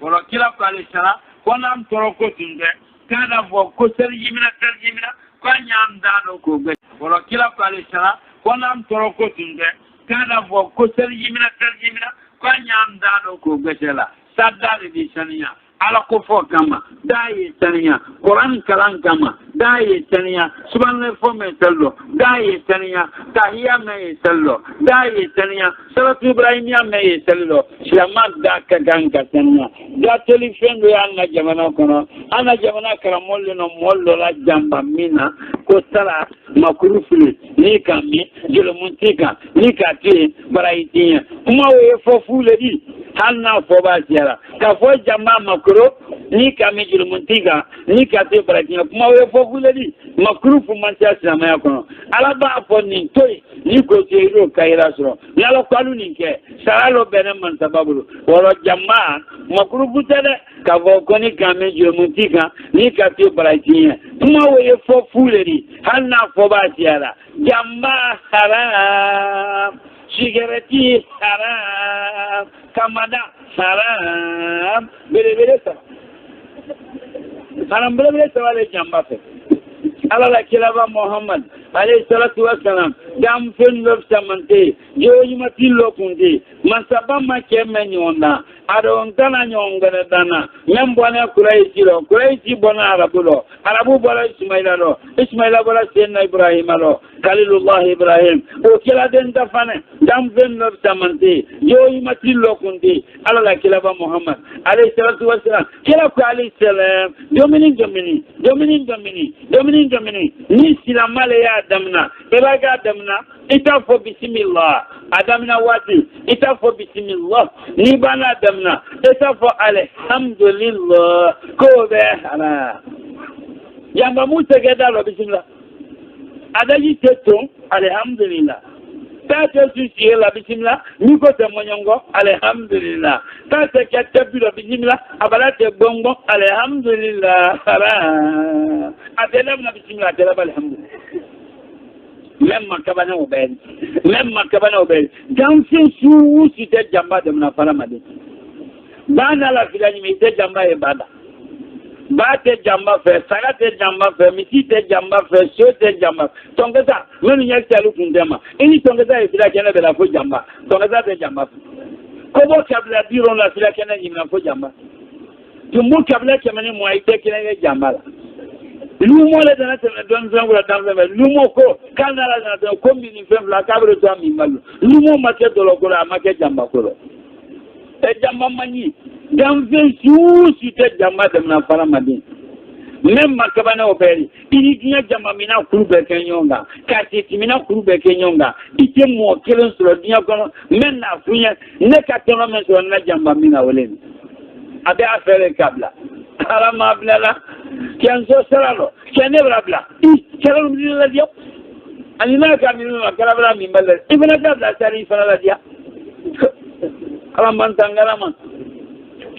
wala kila pale sala kona mtoro ko tunde kada bo ko serjimina ko nyam dano ko be wala kila pale sala kona mtoro ko tunde kada bo ko serjimina ko nyam dano ko be sala sadda di saniya ala ko fo kama daye taniya Quran kalan kama daye taniya subhanallah fo me tello daye taniya tahiyya me tello daye taniya salatu ibrahimiya me tello shamad da ka ganga taniya da telefon do yana jamana kono ana jamana kala mollo no mollo la jamba mina ko sala makurufuli ni kami jelo muntika ni kati baraitiya kuma we fo fule di hanna fo ba tiara ka fo jamba makro ni kami jelo muntika ni kati baraitiya kuma we fo fule di makrufu mantia sama ya kono ala ba fo ni toy ni ko tiro kaira soro ni ala kwalu ni ke saralo bene man sababu woro jamba makrufu tade ka fo ko ni kami jelo muntika ni kati baraitiya kuma we fo fule di hanna fo ba tiara jamba haram sigareti haram kamada haram bere sa haram bere sa wale jamba fe ala la kilaba Muhammad alayhi salatu wassalam dam fen lof samante joyi matillo kunde masaba ma kemme nyonda ado ngana nyongana dana membone kuraisi bona arabu bola ismaila bola senna ibrahim lo kalilullah ibrahim o kila den dafane dam fen lof samante joyi matillo kunde ala la kilaba Muhammad alayhi salatu wassalam kila ko alayhi salam domini ni silamale ya adamna elaga adamna ita fo bismillah adamna wati ita fo bismillah ni bana adamna ita fo alhamdulillah ko be hala yamba muta geda lo bismillah adaji teto alhamdulillah tata suci la bismillah ni ko te monyongo alhamdulillah tata katabi la bismillah abalate bongo alhamdulillah ala adela na bismillah adela alhamdulillah memma kabana obel jamsi su te jamba de na fara made bana la filani mi te jamba e bada bate jamba fe sagate jamba fe misite jamba fe sote jamba tongeza menu nyakta lu kundema ini tongeza ifila kena bela fo jamba tongeza te jamba ko bo kabla biro la fila kena nyimna fo jamba tumu kabla kemene mo aite kena jamba la lumo le dana te don zangu la dambe lumo ko kana la dana ko mini femla kabro to mi malu lumo make dolo ko la make jamba ko e jamba mani dambe su te jamba de na fara madin même makabana oberi ini dinya jamba mina kurube kenyonga kati timina kurube kenyonga ite mo kelen sura dinya kono men na funya ne ka tono men so na jamba mina woleni abe afere kabla harama blala kianzo saralo kenebra bla kelo mdila dia anina ka minuna kalabra mimbale ibna kabla sari fala dia ala mantangala man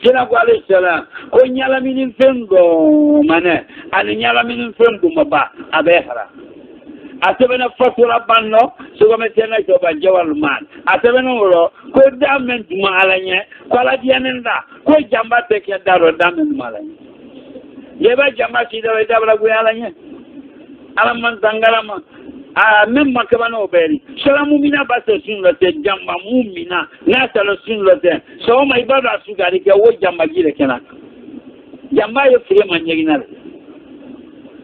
kina ko alayhi salam ko nyala minin fendo mane ani nyala minin fendo maba abehara atebena fatura banno so ko metena to ba jawal man atebena woro ko damen duma alanye ko la dianenda ko jamba te ke daro damen malanye yeba jamba ci dawe dabla gu alanye ala man tangalama même makabana oberi salamu mina baso sunlo te jamba mumina na salo sunlo te so ma ibada sugari ke wo jamba gire kenan jamba yo fire manyeginal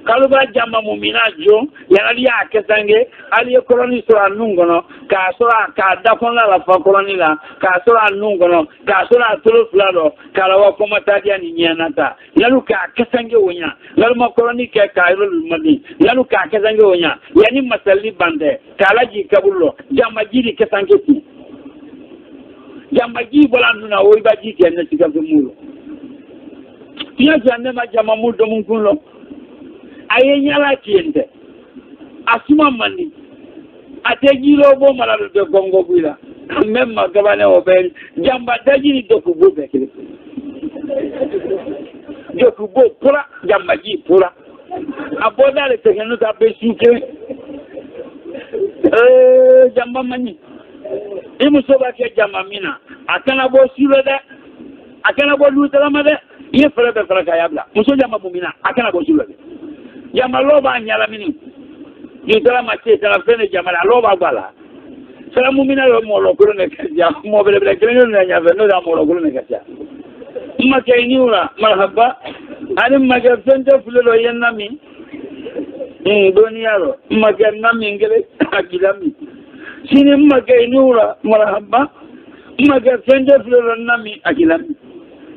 kaluba jamba mumina jo yanali ya kesange ali koloni so anungono ka so ka dafon la fa koloni la ka so anungono ka so la tolo flado kala wa ko matadia ni nyanata yalu ka kesange wonya lalu ma koloni ke ka ilo madi yalu ka kesange wonya yani masali bande kala ji kabullo jamba jiri kesange ti jamba ji bolandu na oyi ba ji ke na sika fumulo tiya janne ma jamba mu do mun kunlo aye nyala tiende asuma mani atejiro bo malado de gongo bila même magabane obel jamba dajini dokubo bekele dokubo pura jamba ji pura aboda le tekenu ta besuke jamba mani imusoba ke jamba mina atana bo silo da akana bo lu tala made ye fere be fere ka yabla muso jama mumina akana bo sulu jama loba nyala mini ni tala ma ce tala fene jama loba bala sala mumina lo mo lo ko ne ka ja mo be be ke ne nya be no da mo lo ko ne ka ja ma ke ni ura marhaba ani ma ke fente fulo yenna mi duniya ro ma ke na mi ngele akilami sini ma ke ni ura marhaba ma ke fente fulo na mi akilami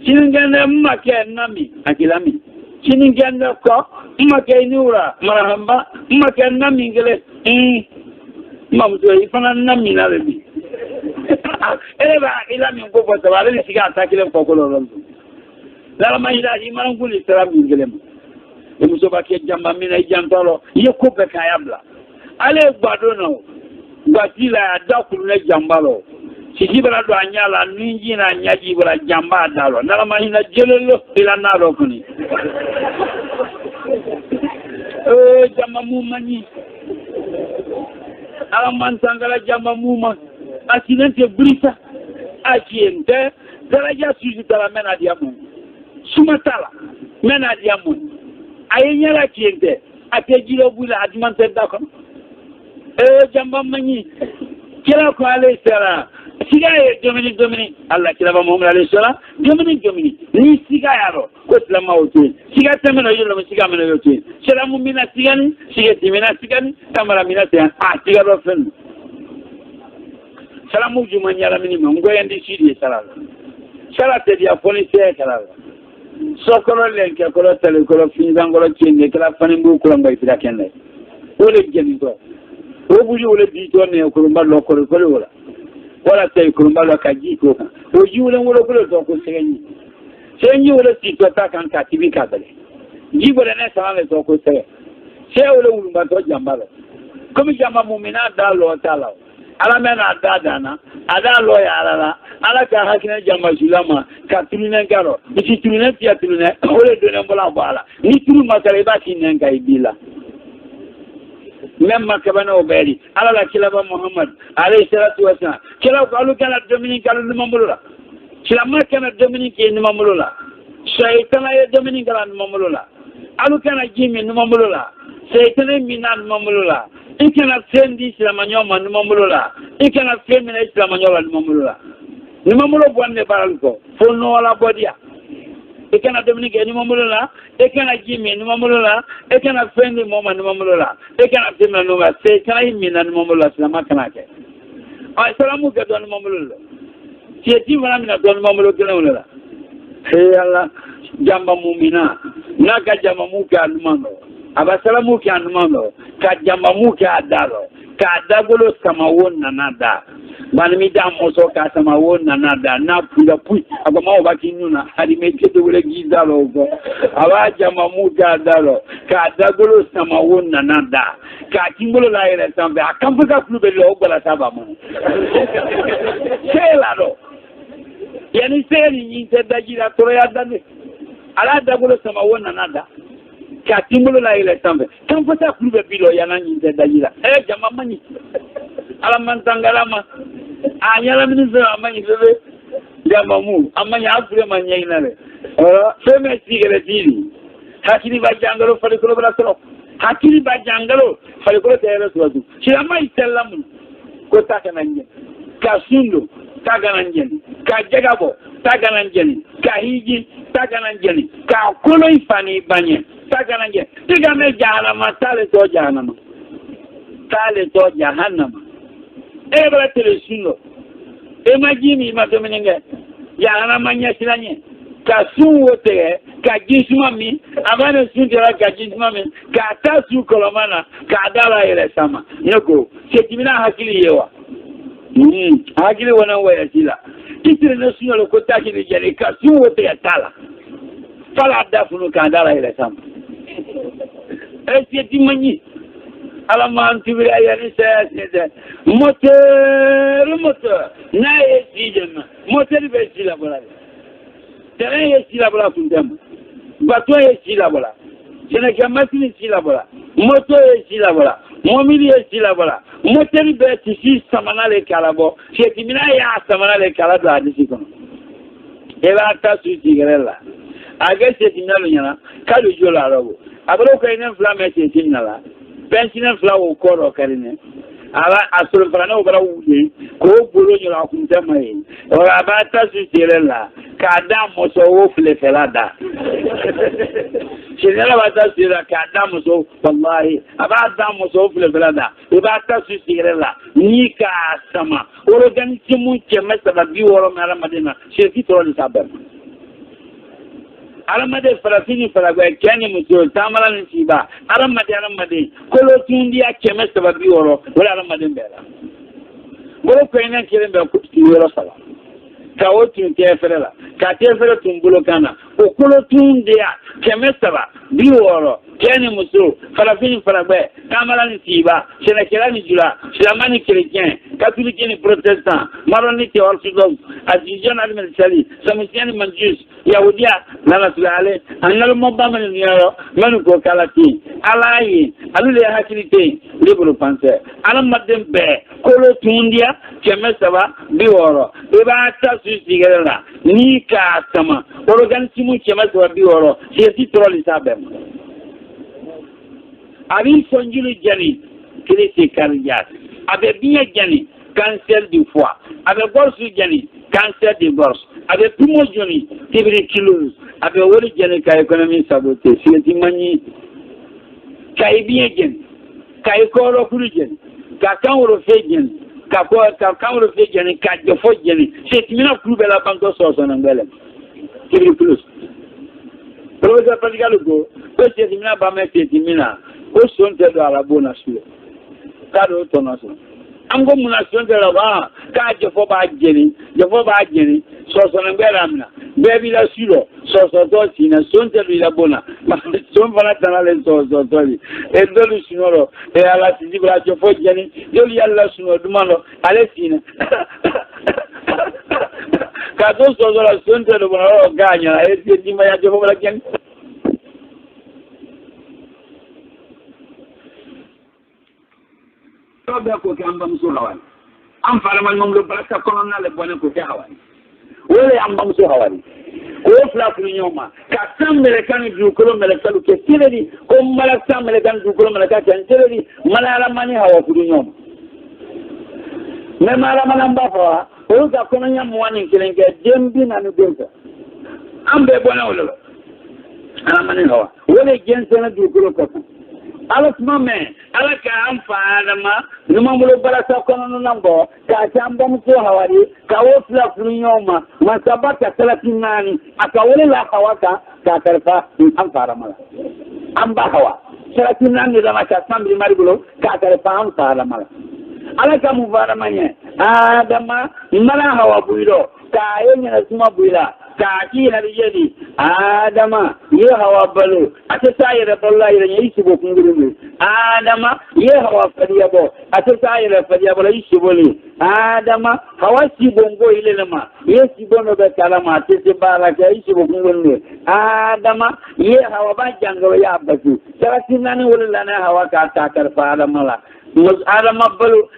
sini ngene ma ke na mi akilami sini ngene ko ma ke ni ura marhaba ma ke na mi ngele mamuto ifana na mi na le bi eba ila mi ko bota wale ni siga atakile ko ko lo la ma ila iman nguli tara mi ngelem e muso ba ke jamba mi na jantalo ye ko be kayabla ale gbado no gbadila adakulu ne jambalo sisi bala do anyala ninji na nyaji bala jamba dalo na ma ina jelelo ila na ro kuni jamba mu mani alaman sangala jamba muma accidente brisa accidente daraja suji tala mena diamu sumatala mena diamu ayenyala accidente atejilo bula adimante dakon jamba mani kila ko ale sera siga e domini Allah kila ba muhammad alayhi salam domini ni siga yaro ko islama ote siga temeno yelo siga meno yote salamu mina sigani siga timina sigani kamara mina te siga do fen salamu juma nyala mini ngo yandi sidi sala te dia police kala sokolo lenke ko tele ko finzangolo kende kala fanimbu ko ngay tira kende wole jeni to o buji wole di to ne ko mballo ko wala wala tay ko mbalo ka jiko o jiwle wala ko to ko senyi wala ti to ta kan ka tibi ka dale jibo ne sala to ko se wala wulu ba to jambalo komi jamba mu'mina da lo tala ala mena da dana ada lo ya ala ka hakina jamba sulama ka tulune garo ti tulune ti tulune wala do ne mbola bala ni tulu makare ba kinen ga ibila même makabana obeli ala la kilaba muhammad alayhi salatu wasallam kila ko alu kana dominique alu mamulula kila makana dominique ni mamulula shaytana ya dominique alu mamulula alu kana jimi ni mamulula shaytana minan mamulula ikana sendi islam nyoma ni mamulula ikana femina islam nyola ni mamulula ni mamulo bonne baranko fono wala bodia ekana dominique ni mamulula ekana jimi ni mamulula ekana fendi moma ni mamulula ekana timna no ga se kana imina ni mamulula salama kana ke ay salamu ga don mamulula ti ti wala mina don mamulula kana wala he Allah jamba mu'mina na ga jamba muka almano aba salamu ka almano ka jamba muka adalo ka dagolo sama wonna nada manmi da moso ka sama wonna nada na pula pui aba ma oba kinuna hadi mekete wala gizalo go aba jama muka dalo ka dagolo sama wonna nada ka kimbolo la ere sambe akambuka klube lo gola saba mo selado yani seli ni tedajira to ya dane ala dagolo sama wonna nada ka kimbolo la ere sambe kambuka klube bilo yana ni tedajira jama mani ala man tangalama anyala ministre amani bebe jama mu amani afure manyainare feme sigere tiri hakili ba jangalo fale ko bla soro hakili ba jangalo fale ko tere suwadu shirama itellamu ko takananje ka sundo takananje ka jagabo takananje ka hiji takananje ka kolo ifani banye takananje tigame jahannama tale to jahannama ebra tele sundo imagine matomenenge yana manya silanye ka suwote ka gisuma mi abana sundira ka gisuma mi ka tasu kolomana ka dala ile sama yoko setimina hakili yewa hakili wana waya sila kitire na suno ko takili jale ka suwote ya tala fala dafunu ka dala ile sama setimani ala man tibira yani sayasede moteur na yesijema moteur be sila bola terrain yesila bola fundam bateau yesila bola jena kamati sila bola moteur yesila bola momili yesila bola moteur be tisi samana le kalabo shetimina ya samana le kalado hadisi kono eba ta su tigrela aga se tinalo nyana kalu jola rabo abro ko inen flame se tinala pensina flawo koro karine ala asur frana obra wuye ko bolo nyola kunta mai ora ba ta su tigrela kada mo so wo flefelada Shinela bata sira kada mo so wallahi abada mo so flefelada ibata su tigrela ni ka sama oro gan timu chema sababi woro mara madina sheki to ni sabam alamade farafini faragwa kani muso tamala ni siba alamade kolo tundi ya chema sababi woro wala alamade mbela bolo ko ina kirembe ko tiwero sala ka wotu tefela ka tefela tumbulo kana o kolo tundi ya chema saba biworo kani muso farafini faragwa tamala ni siba shela kela ni jula shela chrétien catholique ni protestant maronite orthodoxe asijan administrali samisiani manjus yahudia nana tulale angal mobba man yaro man ko kalati alayi alule hakilite libro pense alam madem be kolo tundia keme saba biworo eba ta susigela ni ka sama organisimu keme saba biworo yeti troli sabem abi sonjulu jani krisi cardiaque avec bien gagné cancer du foie avec gorge gagné cancer de gorge avec poumon gagné tuberculose avec wori gagné ka économie saboté c'est imani kay bien gagné kay ko ro kuru gagné ka kan woro fe gagné ka kan woro fe gagné ka de fo gagné c'est mina club la banque so so ngale tuberculose professeur Padigalugo c'est mina ba me c'est mina o son te do ala bona suyo kado tonaso ango munation de la ba ka jefo ba jeni so so ngela amna bebi la sulo so to sina son te la bona son bana tanale so to e do lu sinoro e ala tiji bra jefo jeni yo yalla suno dumano ale sina kado so la son te lo bona ganya e ti ma ya jefo bra jeni ko ke amba muso hawani am fala man mom lo baraka kono na le bonen ko ke hawani wala amba muso hawani ko fla fu nyoma ka tambere kan du ko mele kalu ke tiredi ko mala tambere kan du ko mele ka kan tiredi mala mani hawa fu nyoma me mala amba fa o ga kono nyam wani kilenge dembi na no denka ambe bonen wala ala mani hawa wala gense na du ko ko ala mame ala ka am faadama numamulo balasa kono nambo ka tamba mso hawari ka wofla funyoma masabata 38 akawole la hawaka ka tarfa am faadama amba hawa 38 da maka sambi marigulo ka tarfa am faadama ala ka mu faadama nye adama mala hawa buiro ka yenya na suma buira kaki na rijedi adama ye hawa balu ate sayere bolla ire yisi bo kunguru adama ye hawa fadiya bo ate sayere fadiya bolla yisi boli adama hawa si bongo ile lema ye si bono be kalama ate se baraka yisi bo kunguru adama ye hawa ba jango ya basu saratinani wala na hawa ka ta karfa adama la adama balu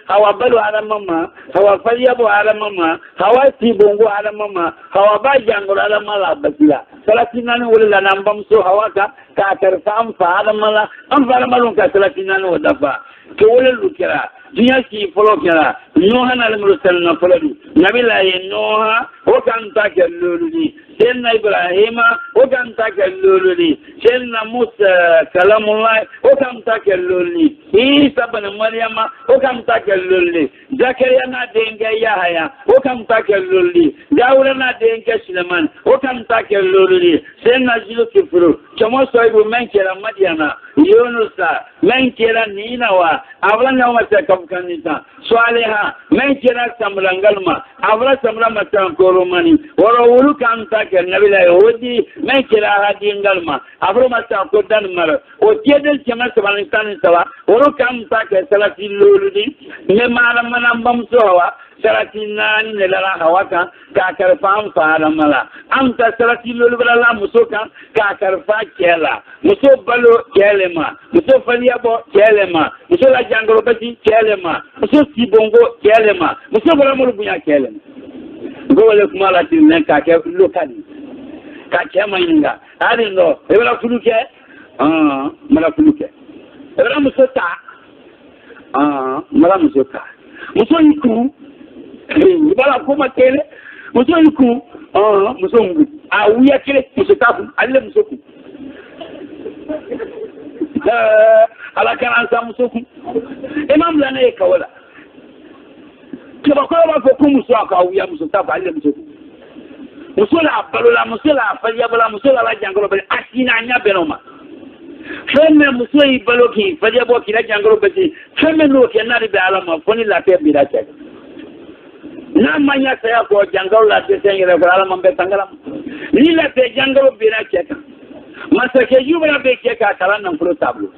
adama ma hawa fadiya bo adama ma hawa si bongo adama ma hawa ba jango adama la basila salatinani wala na mbamso hawa ka karfa am fa adama la am fa adama lon ka salatinani wadafa ke wala lukira dunya ki folo kira noha na al-mursal na folo nabila ye noha o kan ta ke luludi senna ibrahima o kan ta ke luludi senna musa kalamullah o kan ta ke luludi isa ibn maryama o kan ta ke luludi zakariya na denga yahya o kan ta ke luludi dawuda na denga sulaiman o kan ta ke luludi senna zulkifru kamo soibu menkera madiana yunusa menkera ninawa awlana wa kanisa swaleha menkera samrangalma avra samra matan koromani woro wulu kan takel nabila yodi menkera hadingalma avra matan kodan mar o tiedel chama sabantan sawa woro kan takel salati luludi me mala manam bam sowa salatinani ne la hawaka ka karfam fara mala anta salati lulubala la musoka ka karfa kela muso balo kelema muso faliabo kelema muso la jangoro bati kelema muso sibongo kelema muso bala mulu bunya kelema Go kuma la tin ka ke lokali ka ke mainga ari no e wala fuluke mala fuluke e wala musota mala musota muso yiku bala kuma kele muso yiku muso ngu awuya kele musota ku alle muso ku ala kana sa muso ku imam lana e kawala ke ba ko ba ko muso ka awuya musota ku alle muso ku musola balola musola fanya bala musola la jangolo be asina nya benoma femme muso yi baloki fanya bo kila jangolo be femme no ke na be alama foni la te bi da che na manya saya ko jangolo la te sengere ko alama be tangala ni la te jangolo bi da che masa ke yubra be ke ka kala nan pro tablo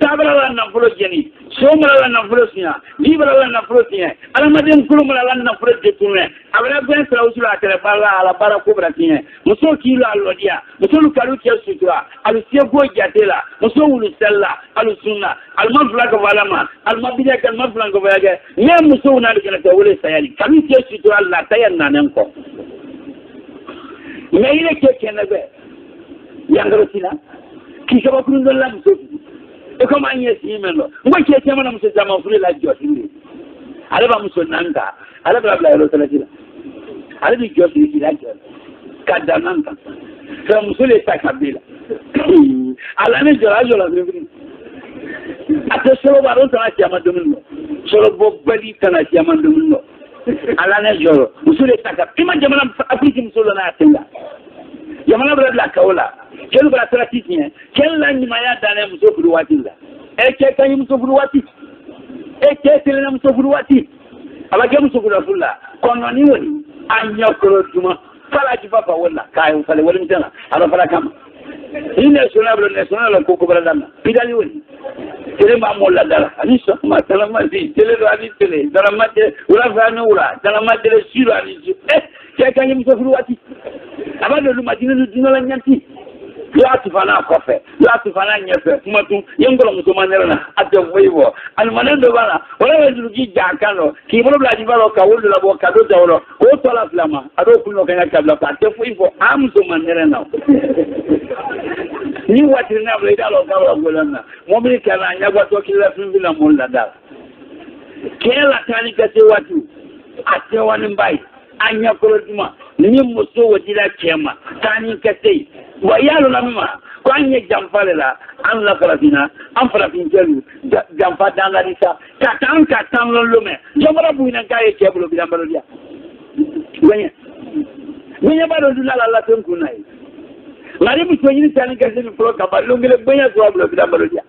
tabla la nan pro jeni somra la nan pro sia libra la nan pro sia alama den kulum la nan pro de tuné abra ben sa usula kala bala ala bara kubra sia muso kilo alodia muso lu kalu ke sutura alu sie go jatela muso wulu sella alu sunna al mafla ko walama al mabida kan mafla ko baga ne muso na de kala wule sayali kalu ke sutura la tayan nanen ko me ile ke kenabe yangaro sina ki ko ko ndon la muso e ko ma nyesi melo ngo ke tema na muso jama furi la joti ale ba muso nanga ale ba bla ro tala tila ale bi joti ki la joti kada nanga so muso le ta kabila ala ne jora jola bi ate solo ba ron tala chama domingo solo bo bali tala chama domingo ala ne joro muso le ta kabila ima jamana afiki muso na atela jamana bla bla kawla kelu bra tratitien kella ni maya dane muso furu watilla e ke kan muso furu wati e ke tele muso furu wati aba ke muso furu fulla kono ni woni anya koro tuma fala ji papa wala kayo fale wala mtana aba fala kama ine national ko ko bra dama pidali woni tele ma mo la dala ani so ma tala ma di tele do ani tele dala ma de ura fa no ura dala ma de siro ani ke kan muso furu wati aba do ma dinu la nyanti yatu fana kofe yatu fana nyefe kumatu yengolo musomanera na ate voivo almanendo bana wala wezugi jakano ki bolo blaji balo ka wulu la boka do jawlo o tola flama ado kuno kanya kabla ka te voivo am musomanera na ni wati na bleda lo ka wala golana momri kana nyagwa to kila finvila molla dal kela tani kate watu ate wani mbai anya koloduma ni muso wajila kema tani kate wa yalo na mama kwanye jamfale la an la farafina an farafin jelu jamfa dan la risa katan lome jomara buina gaye keblo bi dambalo dia wenya ba do la tem kunai mari bi toni tani gaze bi pro ka ballo ngele benya so blo bi dambalo dia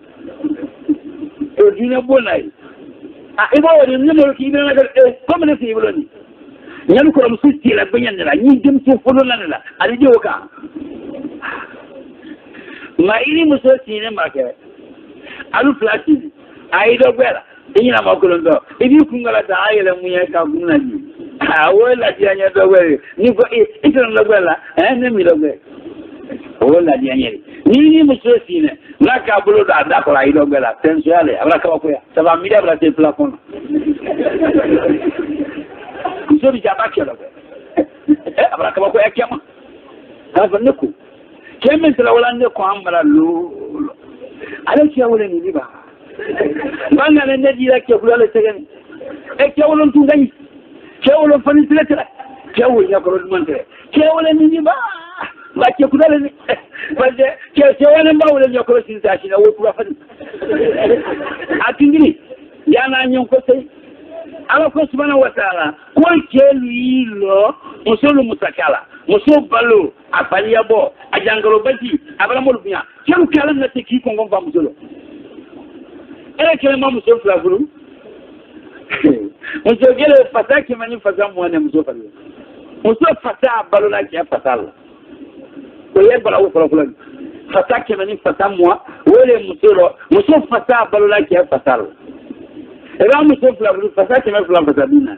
to dina bonai ibo woni ni mo ki na ga ko me fi blo ni nyalu ko mu sutti la benya la ni dem so folo la ali jo ka ma ili muso tine make alu plati aido bela ina makolondo ibi kungala da ayele munya ka gunaji awola dianya do we ni ko itron lo bela ne mi lo be awola dianya ni muso tine na ka bulo da ko aido bela tensuale abra ka ko ya saba mi da bla te plafon muso bi jaba ke lo be abra ka ko ya kema ha ne ko kemen tala wala ne ko amara lo ala ci wala ni liba banga ne dira ke kula le tegen e ke wala tu ngani ke wala fani tele ke wala ya ko man tele ke wala ni liba ba ke kula le ba je ke wala ba wala ya ko sin ta shi na wo kula fani atingini yana nyon ko sai ala ko subhanahu wa ta'ala ko ke luilo musulu mutakala muso balo afaliya bo ajangalo bati abala mo lunya kemu kala na te ki kongo ba musolo ele kele ma muso flavulu muso gele fata ke mani fata mo ne muso falo muso fata balo na ke fata la ko ye bala wo falo fata ke mani fata mo wele muso fata balo na ke fata la era muso flavulu fata ke mani fata bina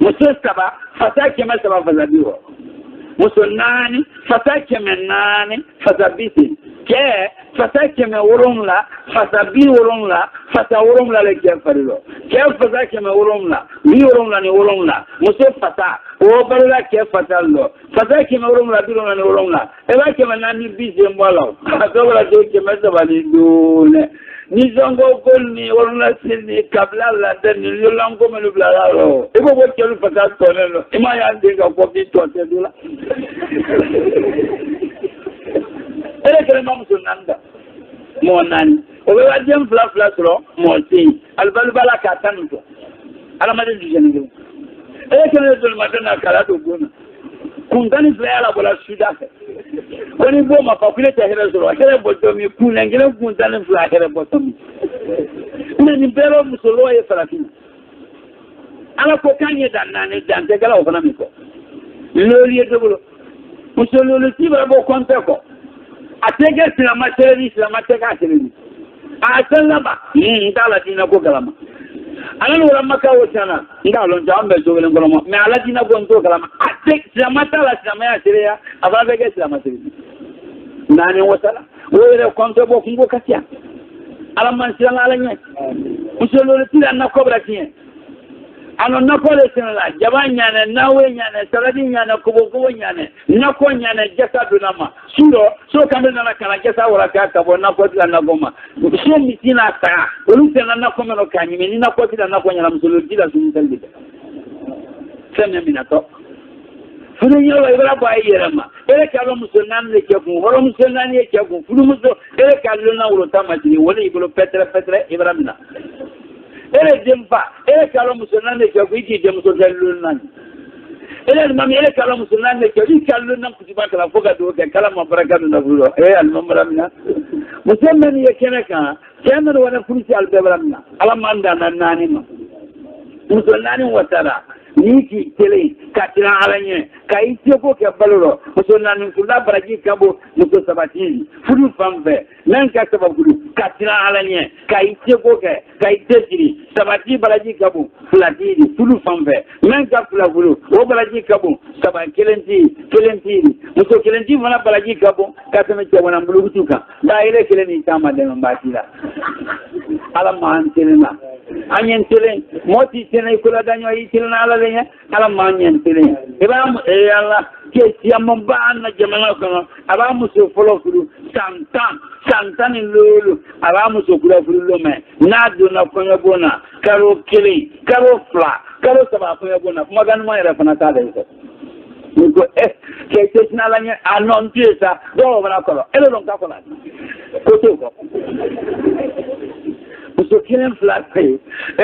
muso saba fata ke mani saba fata biwo muso nani fata keme nani fata biti ke fasa keme woromla fasa bi woromla fasa woromla le ke farilo ke fasa keme woromla bi woromla ni woromla muso fasa o barla ke fasa lo fasa keme woromla bi woromla ni woromla e ba keme nani bi zembalo adobla do keme sabali dole ni zongo golni woromla sini kabla la den ni lango melu bla lo e bo kelu fasa tonelo ima ya ndinga ko bi to te dula ele kele mamuso nanda mo nani o be wadjem fla fla sro mo ti albalbala ka tanto ala made du jeni ele kele dol madana kala do gona kundani fla ala bola suda oni bo ma pa kule ta hele sro hele boto mi kule ngele kundani fla hele boto mi ni belo musolo e farafina ala ko kanye dan nani dan te kala o fana mi ko lori e dobolo musolo lo ti ba bo konte ko atege silama televi silama tega televi asalaba ndala dina ko galama anan wala maka wotana ndalo njambe jogelen goloma me ala dina ko ndo galama atege silama tala silama ya teleya ababe ge silama televi nani wotala wore konto bo kungo katia ala man silama ala nye musolo tira na kobra tie ano nakole senala jabanya na nawe nyane saladi nyane kubogo nyane nako nyane jasa dunama suro so kambe na kala jasa wala ka bo nako tila na goma so mitina ta ulute na nako meno kanyime ni nako tila nako nyala musolo tila suntalbi senya minato fulu nyawa ibra ba yerama ele kalo musonan le kegu horo musonan ye kegu fulu muso ele kalo na ulo tamatini wala iblo petre ibra mina ele dempa ele kala musulmane ke ko yiki dem so dallu nan ele mam ele kala musulmane ke yiki kallu nan kutiba kala foga do ke kala ma baraka na bulo al mamramna musulmane ye kenaka kemer wana fulsi al babramna ala manda nan nani ma musulmane watara niki tele katira alanye kai teko ke baloro musulmane kula baraji kabo muso sabatini fulu fambe nan ka sababu katira alanye kai teko ke kai tejiri sabati baraji kabo fulatiri fulu fambe nan ka fula fulu o baraji kabo saban kelenti muso kelenti mana baraji kabo katame ke wana mbulutuka da ile keleni kama de mbatila ala man telena anyen tele moti tele kula danyo yi telena ala lenya ala manyen tele ibam e ala ke siamamba na jamana kono aba muso folo fulu santan lulu aba muso kula fulu lome na do na konya bona karo kele karo fla karo saba konya bona kuma ganu ma era fana ta de ko ke tesna la nya anon tiesa do bra ko ele don ka ko la ko to ko muso kelen fla pe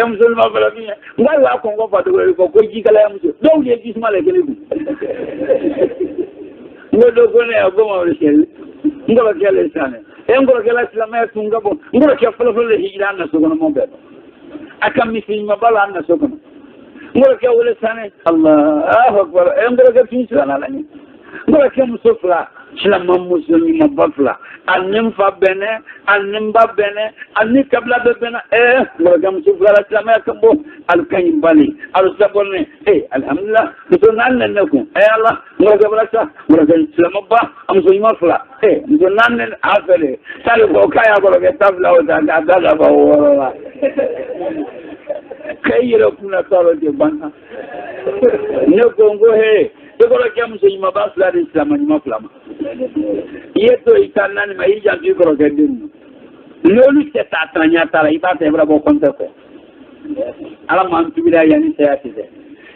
muso ma bala mi ngai wa ko fa do ko jikala muso do ye gisma le kele bu ngodo ko ne abo ma rishel ngolo kele sane ngolo kele islamaya tunga bo ngolo ke fala fala hijran na so kono mo be akam mi fi ma bala na so kono ngolo ke wala sane Allahu akbar ngolo ke tin sala la ni ngolo ke muso fla Silama muslimi mabafla anim fa bene anim ba bene ani kabla be bene ngam su fala silama kambo al kany bali al sabone alhamdulillah to nan nan ko Allah ngam bala sa ngam silama ba am so yima fla to nan nan afele sal ko kaya ko ke tabla o da ba wala kayira kuna taro de bana ne gongo Degoro kiamu se yima ba fla de islam ni ma flama yeto itanani ma hija ngikoro kedin lolu se tatanya tala ibata ebra bo konta ko ala man tubira yani se atide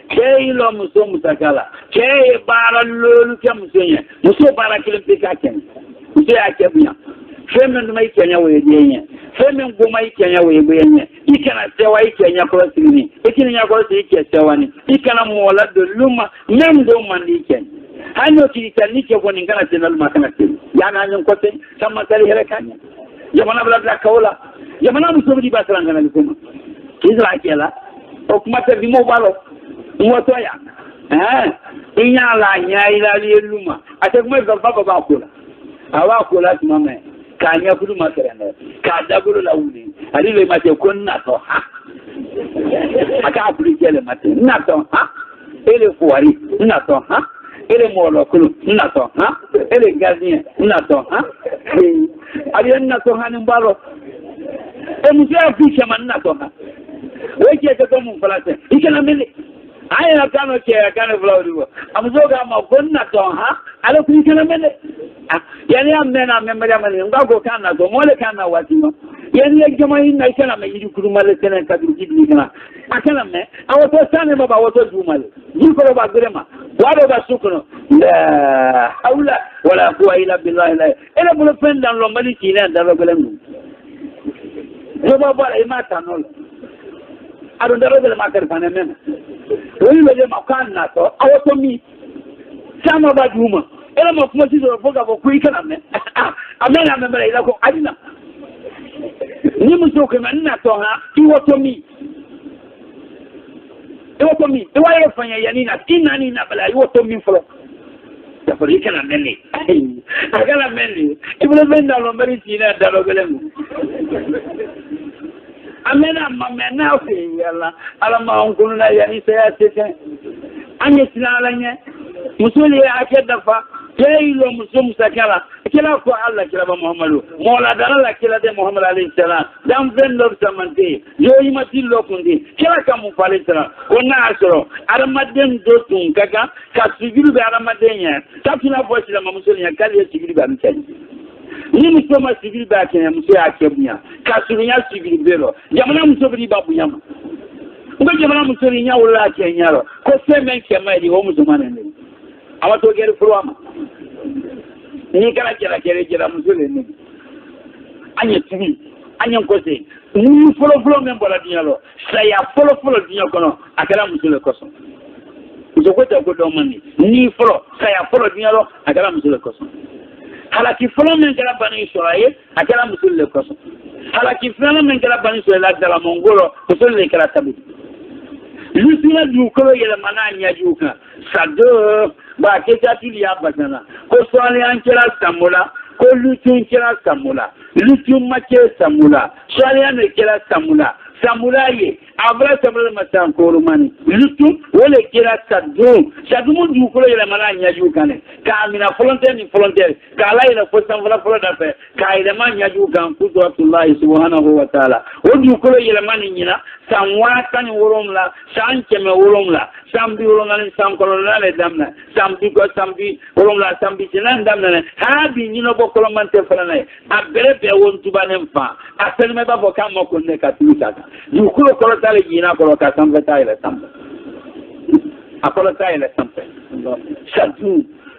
kei lo muso musakala kei bara lolu kiamu se muso bara kilimpe ka ken muso ya kebunya femen mai kenya we yenye femen goma ikenya we yenye ikana sewa ikenya ko sini ikini nya ko sini sewani ikana mola do luma mendo mandike hanyo kilitani ke ko ningana tenal makana tin yana nyon ko te sama tali hele kanya jamana bla kaula jamana muso di basranga na kuma kizra kela o kuma te bimo balo moto ya inya la nya ila luma ate kuma baba kula awa kula tumame kanya kudu makarana ka dagoro la wuli ali le mate konna to ha aka aplikele mate na to ha ele fuari na to ha ele molo kulu na to ha ele gardien na to ha aliyenna to hanin balo e musia fiche manna to ha weje to mun falate ikana mele aya kano ke kana flawriwo amzoga ma gonna to ha ala ku ikana mele yani amena memaya mele ngago kana to mole kana watino yani jama ina kana me yidi kurumale tenen kadru jibli kana akana me awoto sane baba awoto jumale yiko ba grema wado ba sukuno la haula wala quwwata illa billah la ela bulo pendan lo mali kina dalo gelem no baba e mata no ado dalo gele makar fane men woni be makan na to awoto mi sama ba juma ela mo kuma si zo foga bo kuyi kana me amena me mele ila ko adina ni muso ke manna to ha iwoto mi iwaye fanya yanina inani na bala iwoto mi folo ya fori kana mele agala mele ibule benda lo mari tina dalo gelemu amena mamena fe yalla ala ma on na yani saya tete anye tinalanya musuli ake dafa kaylo musum sakala kila ko Allah kila ba Muhammadu mola dalala kila de Muhammad alayhi salam dam vendor samante yo imati lokundi kila kamu palitara ona asoro aramadem dotun kaka kasigiru be aramadenya tapina voice la musuli ya kali sigiru ba mtani ni musoma sigiru ba kenya muso akebunya kasurunya sigiru belo jamana musobri babu yama ngo jamana musuli nya wala kenya ro ko semen kema di ho musoma ne awato gere furwama ni kala kera musule ni anya tumi anya nkose ni folo membola dinyalo saya folo dinyo kono akala musule koso uzokweta ko do mani ni folo saya folo dinyalo akala musule koso halaki folo men kala bani Israel akala musule koso halaki folo men kala bani Israel akala mongolo musule kala tabi lusina du ko yele mananya juka sado ba ke tatuli abasana ko swali ankela samula ko lutun kela samula lutun make samula swali an kela samula ye abra samula matan ko rumani lutun wala kela sadu du ko yele mananya juka ne ka amina volontaire ka la ila fo samula fo da fe ka ila manya juka qudratullah subhanahu wa ta'ala o du ko yele manina samwa tan woromla sankeme woromla sambi woromla samkolona le damna sambi woromla sambi sinan damna ha bi nyino bokolo mante falana abere be won tubanem fa aselme ba boka moko ne katulika yukulo kolo tale jina kolo ka sambe tayla sambe akolo tayla sambe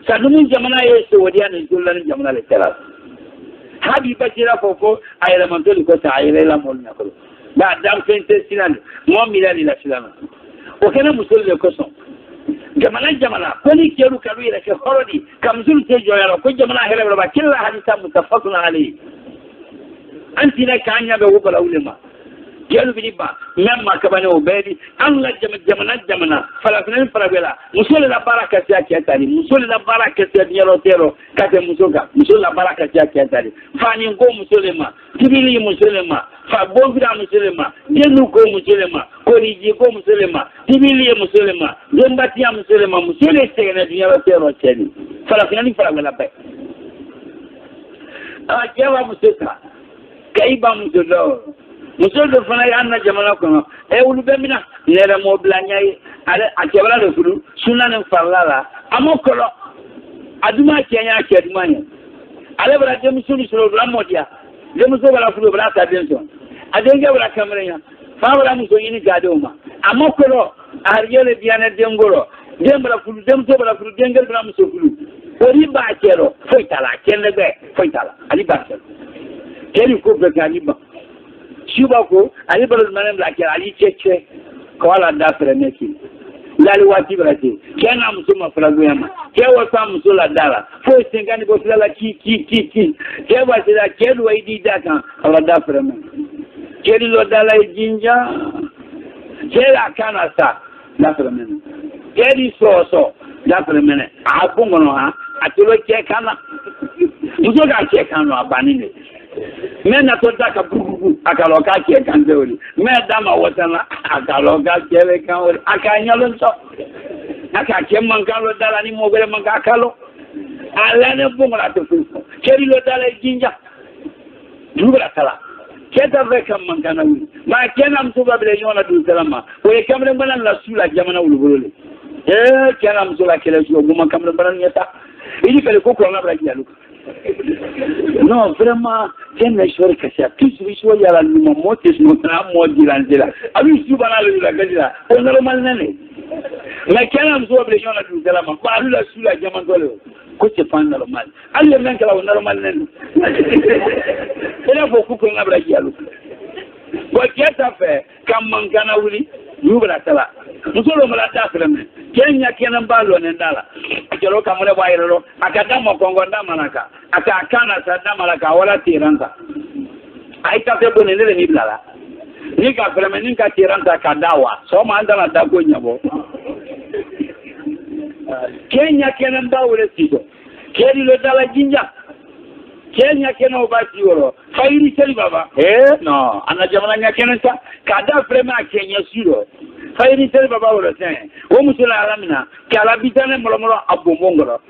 sadu mun jamana yeso wadiya ne jullan jamana le tela habi bajira foko ayela mantoli ko ta ayela la molna ko ba dam fente sinan mo milali la silana o kana musul le ko son jamana ko ni keru kalu ila ke horodi kam zul te joyara ko jamana hele ba killa hadisa muttafaqun alayhi anti na kanya be wo bala ulama yelu bi ba memma kabane obedi Allah jamana falafnen farabela musul la baraka ya kiatani musul la baraka ya dialotero kate musoka musul la baraka ya kiatani fani ngo musulema tibili musulema fa bovira musulema yenu ko musulema ko riji ko musulema tibili musulema zembati ya musulema musule segene dialotero cheni falafnen farabela pe jawa musuka kaiba musodo fana yanna jamana kono e wulu be mina nere mo blanyai ale akebala de fulu sunan farlala amokolo aduma kenya kedumanya ale bra de musulu solo bla modia de muso bala fulu bla ta denson adenga bla kameranya fa bla muso yini gadoma amokolo ariyele biane dengoro dembra fulu demso bala fulu dengel bla muso fulu ori ba kero foitala kenebe foitala ali ba kero keri ko be ganiba Shubako, Ali Balan like Ali Cheche, Koala Dafra Neki. Lali Wati Brati, Kena Musuma Fraguyama, Kewa Sam Sula Dala, first thing and go ki. Kewa said that Kedu Adi Daka, or Dafra Man. Kedu Dala Jinja, Kela Kanasa, Dafra Man. Kedi so, Dafra Man. Apungonoha, Atula Chekana. You don't have Chekano Abanine. Men atota ka bugu akaloka ke kanzeoli me dama wotana akaloka kele kanori akanyalo so akache mankalo dala ni mogere mankalo ala ne bunga to fu keri lo dala jinja Nubra Sala. Keta Veka Mankana, my Kenam Subabelliona do Salama, where Cameron La Sula Jamana Ulu. Eh, Kenam Sula Killer, woman Cameron Banata. Il fait le coco en la dialogue. Non, vraiment, c'est une chose que c'est plus riche à la moitié de notre âme, d'Ilandela. A lui, Subana la Gadila, on a le malné. Mais Kenam Subabelliona do Salama, pas la Sula Jamandolo. Qu'est-ce que c'est normal? Allez, même que la normal. Il a beaucoup qu'on a la dialogue. Quoi qu'il y a fait, comme Mankana Wuli, nous la Sala. Nous sommes la tasse. Kenya Kenan Balo Nendala. Jalo Kamala Wairo, Akadamo Kongonda Manaka, Akakana Sadamalaka, Wala Tiranta. I can't have been in the Nibla. Nika Flameninka Tiranta Kadawa, so Mandana Dagunyabo. Kenya Kenan Bawle Tito. Keri Lodala Jinja. Kenya Keno Batioro. Fairi Baba. No, Anajamana Kenasa, Kada Frema Kenya Suro. Fairi Baba was saying, Omusula Lamina, Kalabitana Molomo Abumongoro.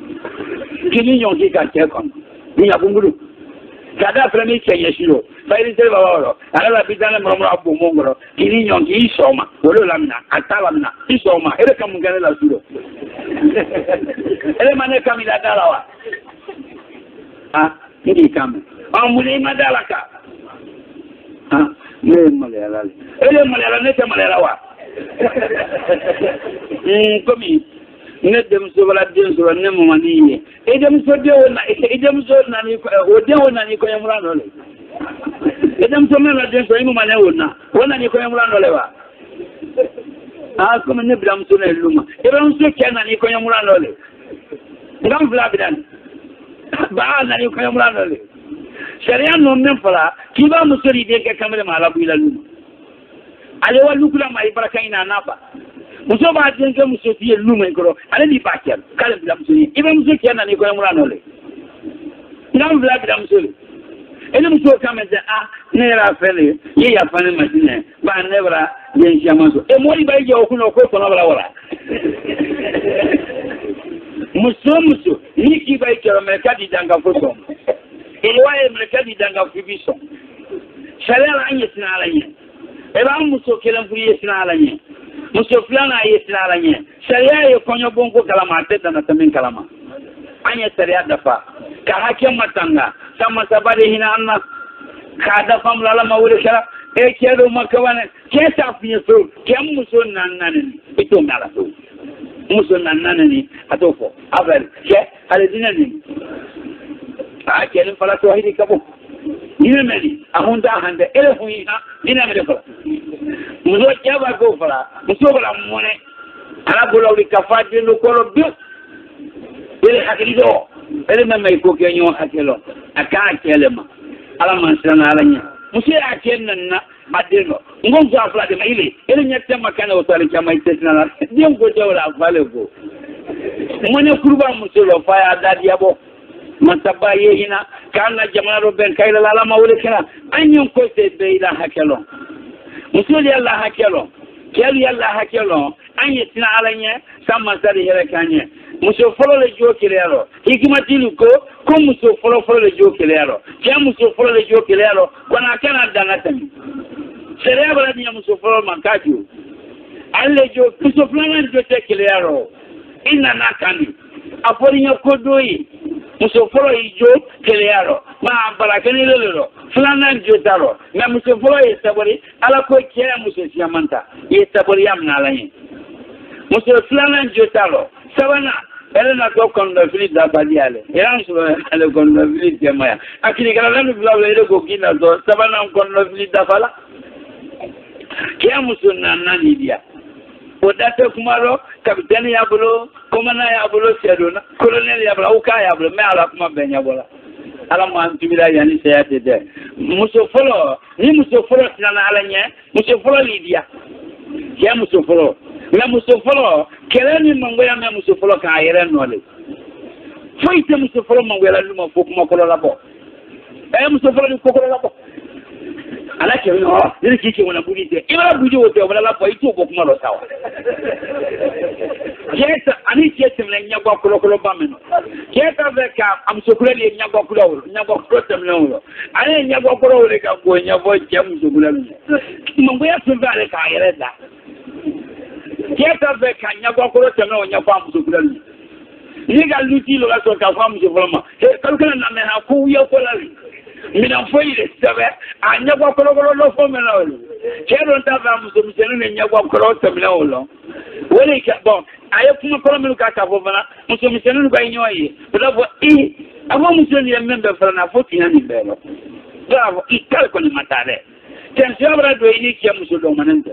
Kini Yonki Kakon. Niabunguru. Kada Fremi Kenya Suro. Fairi Baba, Alabitana Molomo Abumongoro. Kini Yonki Soma, Lamina, Atalamina, Isoma, Erekamugana Suro. Elemane Kamila Dalawa. Ah. Hindi kami. Muli madalaka. Ha? Ne Malala. Ele Malala ne Malala wa. Komi. Ne dem so bala dem so ne mo mani. E dem so de wona, e dem so na ni o de wona ni ko yamura no le. E dem so na dem so imu mane wona. Wona ni ko yamura no le wa. Ah komi ne blam so na luma. E blam so kena ni ko yamura no le. Ngam vla bidan. Ba na ni ko yamra no le sharia no men fala ki ba musuri de ke kamale mala bu ilalu ale walu kula mai baraka ina naba muso ba den ke muso ti elu men ko ale ni ba kel kale bila musuri ibe muso ke na ni ko yamra no le ngam bila bila musuri ele muso kameze ne ra fele ye ya fane madine ba ne bra ye jamaso e mori ba je okuno ko ko na bra wala muso ni ki ba ikero merkadi danga foso ele wae merkadi danga fibiso shalala anye sinala nye e ba muso kelam furi sinala nye muso flana ye sinala nye sharia ye konyo bongo kalama teta na tamin kalama anye sharia dafa ka hakem matanga sama sabare hina anna ka dafa mlala mawure kala e kedo makawane kesa fiye so kem muso nanane ito mala so muso nanani atofo avel ke aledina ni kelen fala to hidi kabo ni meli ahunda hande ele huina dina mele fala muso jaba go fala muso bala mone ala bolo ri kafadi no kolo bi ele hakilido ele meme ko kenyo hakelo aka kelema ala mansana ala nya muso akenna na adeno ngon za fla de maile ele nyakte makana otale kama itesna na dim go jawla vale go mone kurba musulo faya dadi abo masaba yehina kana jamana ro ben kayla la ma wole kana anyon ko se be ila hakelo musuli alla hakelo kelu yalla hakelo anye tina alanye sama sari hele kanye muso folo le jo kelero hikimatilu ko muso folo le jo kelero kya muso folo le jo kelero kona kana danatami seria bala ni muso folo mankaju alle jo muso flana jo te kelero ina nakani afori nyokodoi muso folo ijo kelero ma barakani lelo flana jo taro na muso folo yesabori ala ko kya muso siamanta yesabori yamna alanye muso flana jo taro sabana ele na ko kondo fili da badiale eran so ele kondo fili temaya akini kala lanu blabla ele ko kina do sabana kondo fili da fala kia muso nani dia odate kumaro kapiteni ya bulo komana ya bulo sedona colonel ya bulo uka ya bulo me ala kuma benya bola ala man tibira yani seyate de muso folo ni muso folo sinana ala nye muso folo lidia kia muso folo la muso folo keleni mango ya me muso folo ka ayere nole foite muso folo mango ya luma fo kuma kolo labo muso folo ni kokolo labo ala ke no ni kike wona budite ibara budi wote wala labo itu bo kuma lo sawa Keta ani keta na nya gwa kolo ba me no keta be ka am sokula le nya gwa kolo temle wo ani nya gwa kolo le ka go nya bo je am sokula me mo ya so ba le ka yere da keta be ka nya gwa kolo temle wo nya am sokula me ni ga luti lo la so ka am sokula ma he kalkala na me ha ku ya ko la mina foi le sabe anya gwa kolo lo fo me na wo kero nta ba am so mi senu nya gwa kolo temle wo lo wole ka bon ayo kuma kolo mi ka fo bana mo so mi senu ba nyo yi bravo abo mo so ni membe fra na fo tina ni belo bravo ikal ko ni matale tension bra do ini ki am so do manente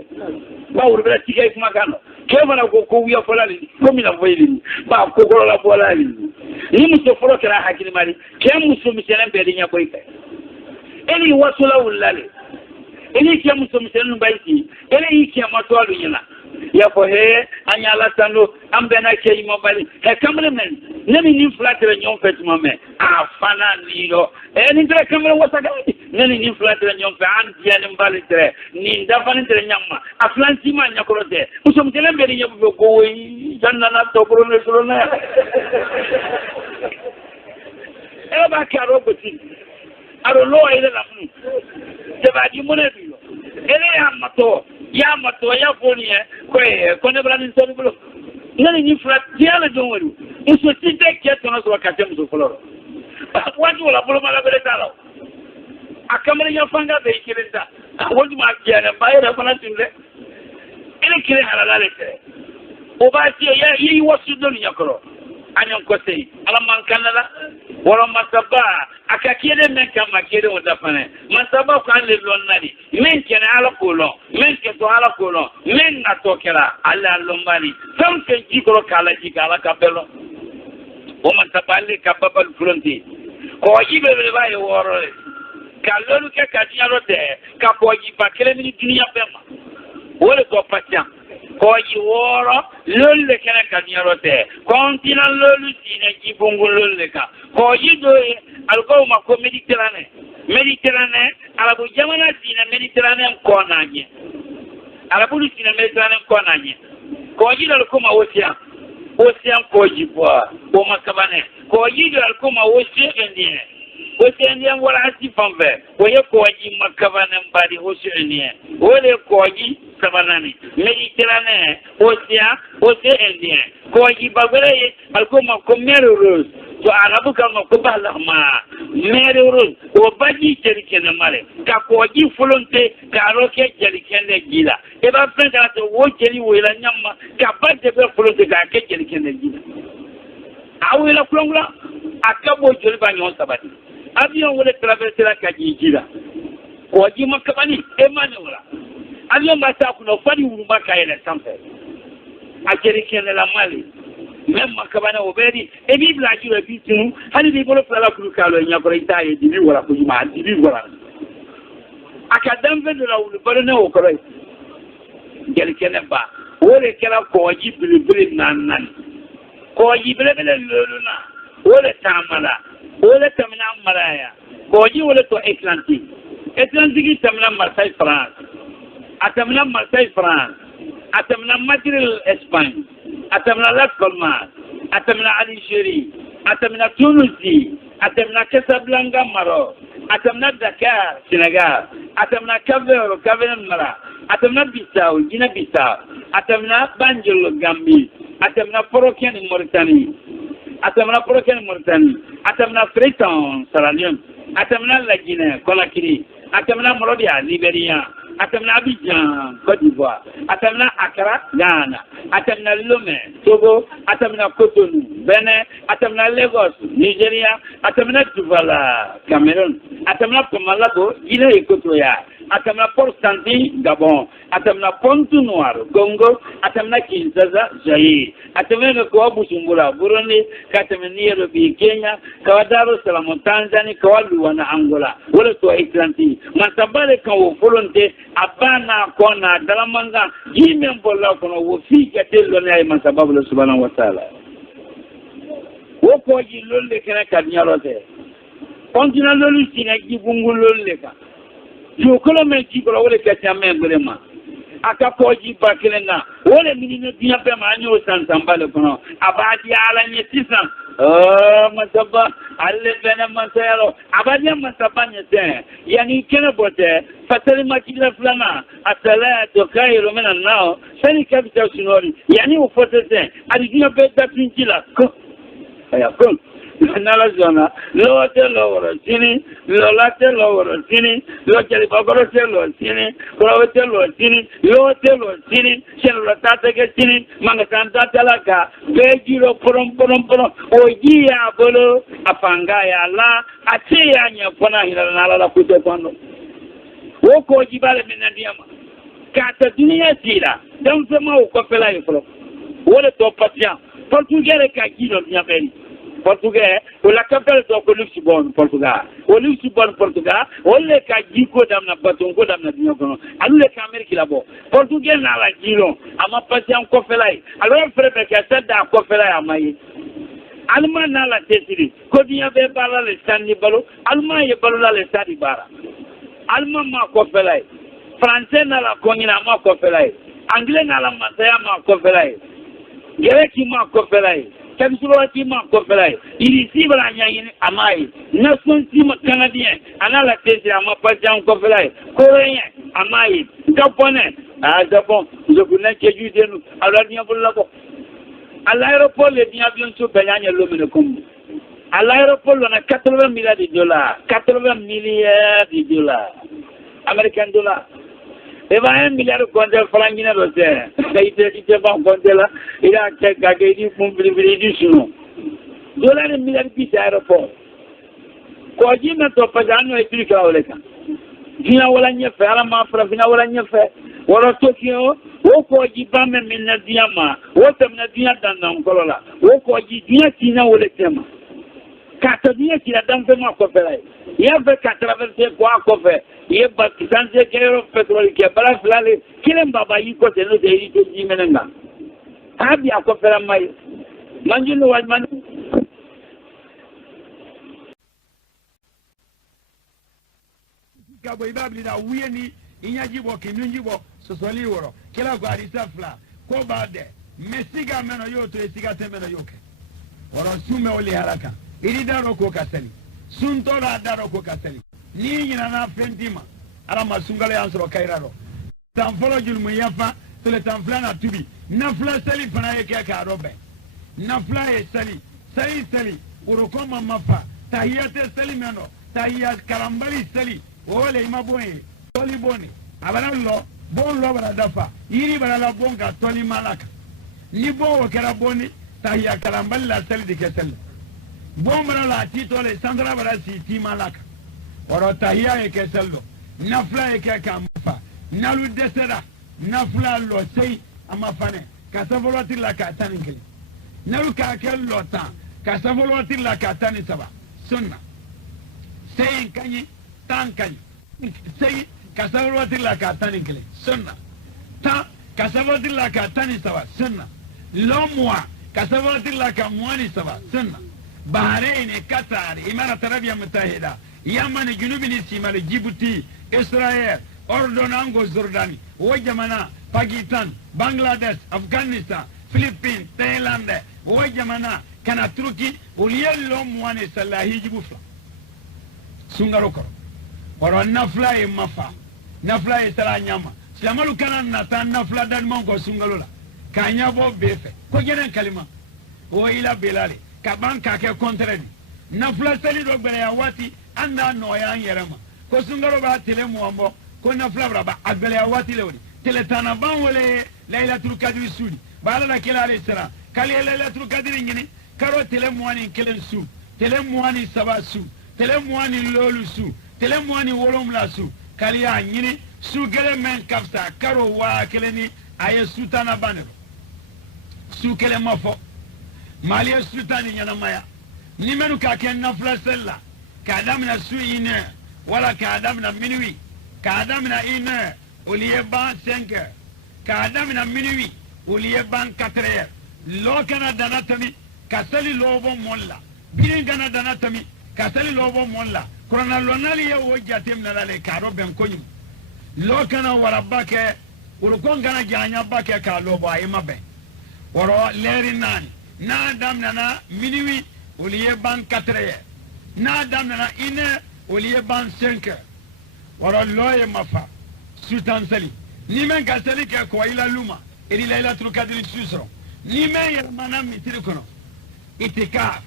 ba urbra tigay kuma kano ke bana ko wiya fo la ni ko mi na fo yi ba ko ko la fo la ni mo so fo kra hakini mari ke mo so mi senu be nya ko ika eni wasula ulale eni ki am so mi senu ba yi eni ki am to alu nyina ya fo he anyala tando ambena ke imobali he kamle men nemi ni flatre nyon fetima me afana lilo ni ndra kamle wasaga neni ni flatre nyon fe an diane mbali tre ni ndafani tre nyamma aflanti ma nyakorote musom telembe ni nyabu ko wi janna na to bro ne solo na e ba karo boti aro lo ile la mu te ba di monebi ele ya mato ya foni ko ne brani so bulo nani ni flat diala don waru muso tite ke to na so ka temu so floro waju wala bulo mala bele talo akamre ya fanga be kirinda waju ma kiana bayra fana timle ele kire halala le tere o ba ti ya yi wasu don yakoro anyon ko sei ala man kanala wala masaba akakire men kama kire odafane masaba ko an le lonnali men kene ala kolon men ke to ala kolon men na tokera ala lombani sam ke jikoro kala jikala kabelo o masaba le kababal fronti ko yibe be ba e woro kalolu ke kadiaro de ka poji pa kele ni dunia pema wole ko patian ko yi woro lolle kene kadiaro de kontina lolu sine jibungu lolle ka ko yi do alko ma ko mediterane alabu jamana sine mediterane ko nanye alabu sine mediterane ko nanye ko yi do ko ma ocean ko yi bo o makabane ko yi do alko ma ocean wala si fambe ko ye ko yi makabane mbadi ocean wole ko yi sabanani mediterane ocean ko yi bagere alko ma ko rose to arabu kan ko balama mere rose o baji jerikene mare ka ko yi fulonte ka roke jerikene gila e ba fenta to wo jeri wo ila nyamma ka badde be fulonte ka ke jerikene gila awela kulongla akabo jori ba nyon sabati avion wole traverser la kajijira ko ji makabani e manewla avion ba ta kuno fadi uruma kaile sampe a jerikene la mali même makabana obedi e bi bla jiro bi tinu hani bi bolo fala kulu kalo nyakoro itaye dibi wala ko juma dibi wala akadam ve de la ulu barone o koro jerikene ba wole kala ko ji bilibili nan ko ji bilibili loluna wole tamala wole tamna maraya ko ji wole to Atlantique tamna Marseille France atamna Marseille France atamna Madrid Espagne atamna Las Palmas atamna Algérie atamna Tunisie atamna Casablanca Maroc atamna Dakar Sénégal atamna Cap-Vert Mara atamna Bissau Guinée Bissau atamna Banjul Gambie atamna Porokhane Mauritanie atamna Freetown Sierra Leone atamna la Guinée Conakry atamna Monrovia Libéria atamna Abidjan Côte d'Ivoire atamna Accra Ghana atamna Lomé Togo atamna Cotonou Benin atamna Lagos Nigeria atamna Douala Cameroun atamna Malabo Guinée Équatoriale atamna Port-Saint-Louis Gabon atamna Pointe-Noire Congo atamna Kinshasa Zaïre atamna kwa Bujumbura Burundi atamna Nairobi Kenya kwa Dar es Salaam Tanzania kwa Luanda Angola wala to Atlantique masabale kan wo volonté abana kona dalamanga jimem bolla kono wo fika tello ne ay masababu subhanahu wa ta'ala wo ko ji lolle kana kadnyarote kontina lolu sina jibungu lolle ka yo kolo men ji kolo wole ka tamen brema akapoji bakilena wole minino dunya be ma anyo sansambale kono abadi ala nye sisan masaba alle bena masero abadi masaba nyete yani kene bote fatali makila fulana asalatu khairu min an-naw sani kabita sunori yani ufote adi dunya be datinjila ko aya ko nala zona lo te lo woro sini lo la te lo woro sini lo jeli bagoro te lo sini ko te lo sini lo te lo sini selo la tate ke sini manga tanta talaka be jiro porom o jiya bolo afanga ya la ate ya nya pona hila nala la kute kono wo ko jibale menandiama kata dunia tira dan fema o ko pela yoflo wole to patient portugais ka kilo nyabeli Portugais, ou la capitale de Lisbonne, Portugal. Au Lisbonne, Portugal, on les cas Giko d'Amna Batongo d'Amna Dinogono. Alors les caméras qui là-bas. Portugais n'a la Gilon, à ma patient Kofelay. Alors un frère qui a fait d'un Kofelay à Maï. Allemand n'a la Tessiri. Kodia Bala le Sandi Balo, Allemand est Balola le Sadi Bara. Allemand m'a Kofelay. Français n'a la Konina m'a Kofelay. Anglais n'a la Mataya m'a Kofelay. Grec m'a Kofelay. Kabisuwati ma kofela ili sibra nyayini amai nation sim canadien ana la tesi ama pajan kofela coréen amai japonais Japon je connais que judenu alors dia bulla ko à l'aéroport les avions sont payants l'homme comme à l'aéroport on a 80 milliards de dollars 80 milliards de dollars américains dollars. Et bien, 1 milliard de comptes francs, il a été bon compte là, il a gagné pour privilégier du sous. Dollar 1 milliard de aéroport. Quand il m'a dit que j'en ai plus qu'à Oleka. Vina wala nyefe, ala mafra vina wala nyefe. Wala Tokyo, woko jiba me minna diama, wote mna dia danda mkolola. Woko jidia kina wale tema. Kata dia kina dampe ma kofela. Yave katraverse kwa kofe. Ye bakizanze kero petroli ke bala flale kilem baba yiko teno de ito jimenanga habi akofera mai manjino wajman kabo ibabli na wieni inyaji bo kinunji bo sosoli woro kila go arisa fla ko bade mesiga meno yoto esiga temeno yoke woro sume oli haraka ili daro ko kaseli suntora daro ko kaseli ni nyina na fentima ala masungale ansoro kairaro tamfolo julmu yafa tole tamfla na tubi nafla sali fana yake ka robe nafla e sali urokoma mafa tahiyate sali meno tahiyat karambali sali ole imaboye toli boni abana lo bon lo bara dafa yiri bara la bonga toli malaka ni bon o kera boni tahiyat karambali la sali de kesel bon bara la titole sandra bara si ti malaka oro tahiya e kesello nafla e ke kamafa nalu desera nafla lo sei amafane kasavoloti la katanikele nalu ka kello ta kasavoloti la katani saba sunna sei kanyi tankani sei kasavoloti la katanikele sunna ta kasavoloti la katani saba sunna lomwa kasavoloti la kamwani saba sunna Bahrain Qatar Imarat Arabia Mutahida Yaman Junubi Simal Djibouti Israël Ordon Ango Jordani Wajamana Pakistan Bangladesh Afghanistan Philippines Thailand Wajamana Kana Turki Uliello Mwane Salahi Djiboufa Sungarokoro Oro nafla e mafa nafla e tala nyama Slamalu kana nata nafla dan mongo sungalola Kanyabo befe Ko jenen kalima O ila belale Kabanka ke kontredi nafla sali do gbere ya wati anda no ya yerama ko sungaro ba tele muambo ko nafla braba agbele ya wati lewni tele tana ban wole lailatul qadri sudi bala na kila alayhi salam kali lailatul qadri ngini karo tele muani kelen su tele muani saba su tele muani lolu su tele muani wolomla su kali ya ngini su gele men kafta karo wa keleni aye sutana banero su kele mafo Malia sultani nyana maya nimenu ka ken nafla sella ka adam na suine wala ka adam na minui ka adam na ine uliye ban 5 ka adam na minui uliye ban 4 lo kana danatami ka sali lobo molla birin kana danatami ka sali lobo molla korona lonali ya wojatem na lale ka roben konyum lo kana warabake urukon gana janya bake ka lobo ay mabe woro leri nani na dam nana minuit au lieu ban 4h na dam nana ine au lieu ban 5h woro loye mafa sultan sali ni men ka sali ke ko ila luma iri layla tulkadri susro ni men yermana mitri kono itikaf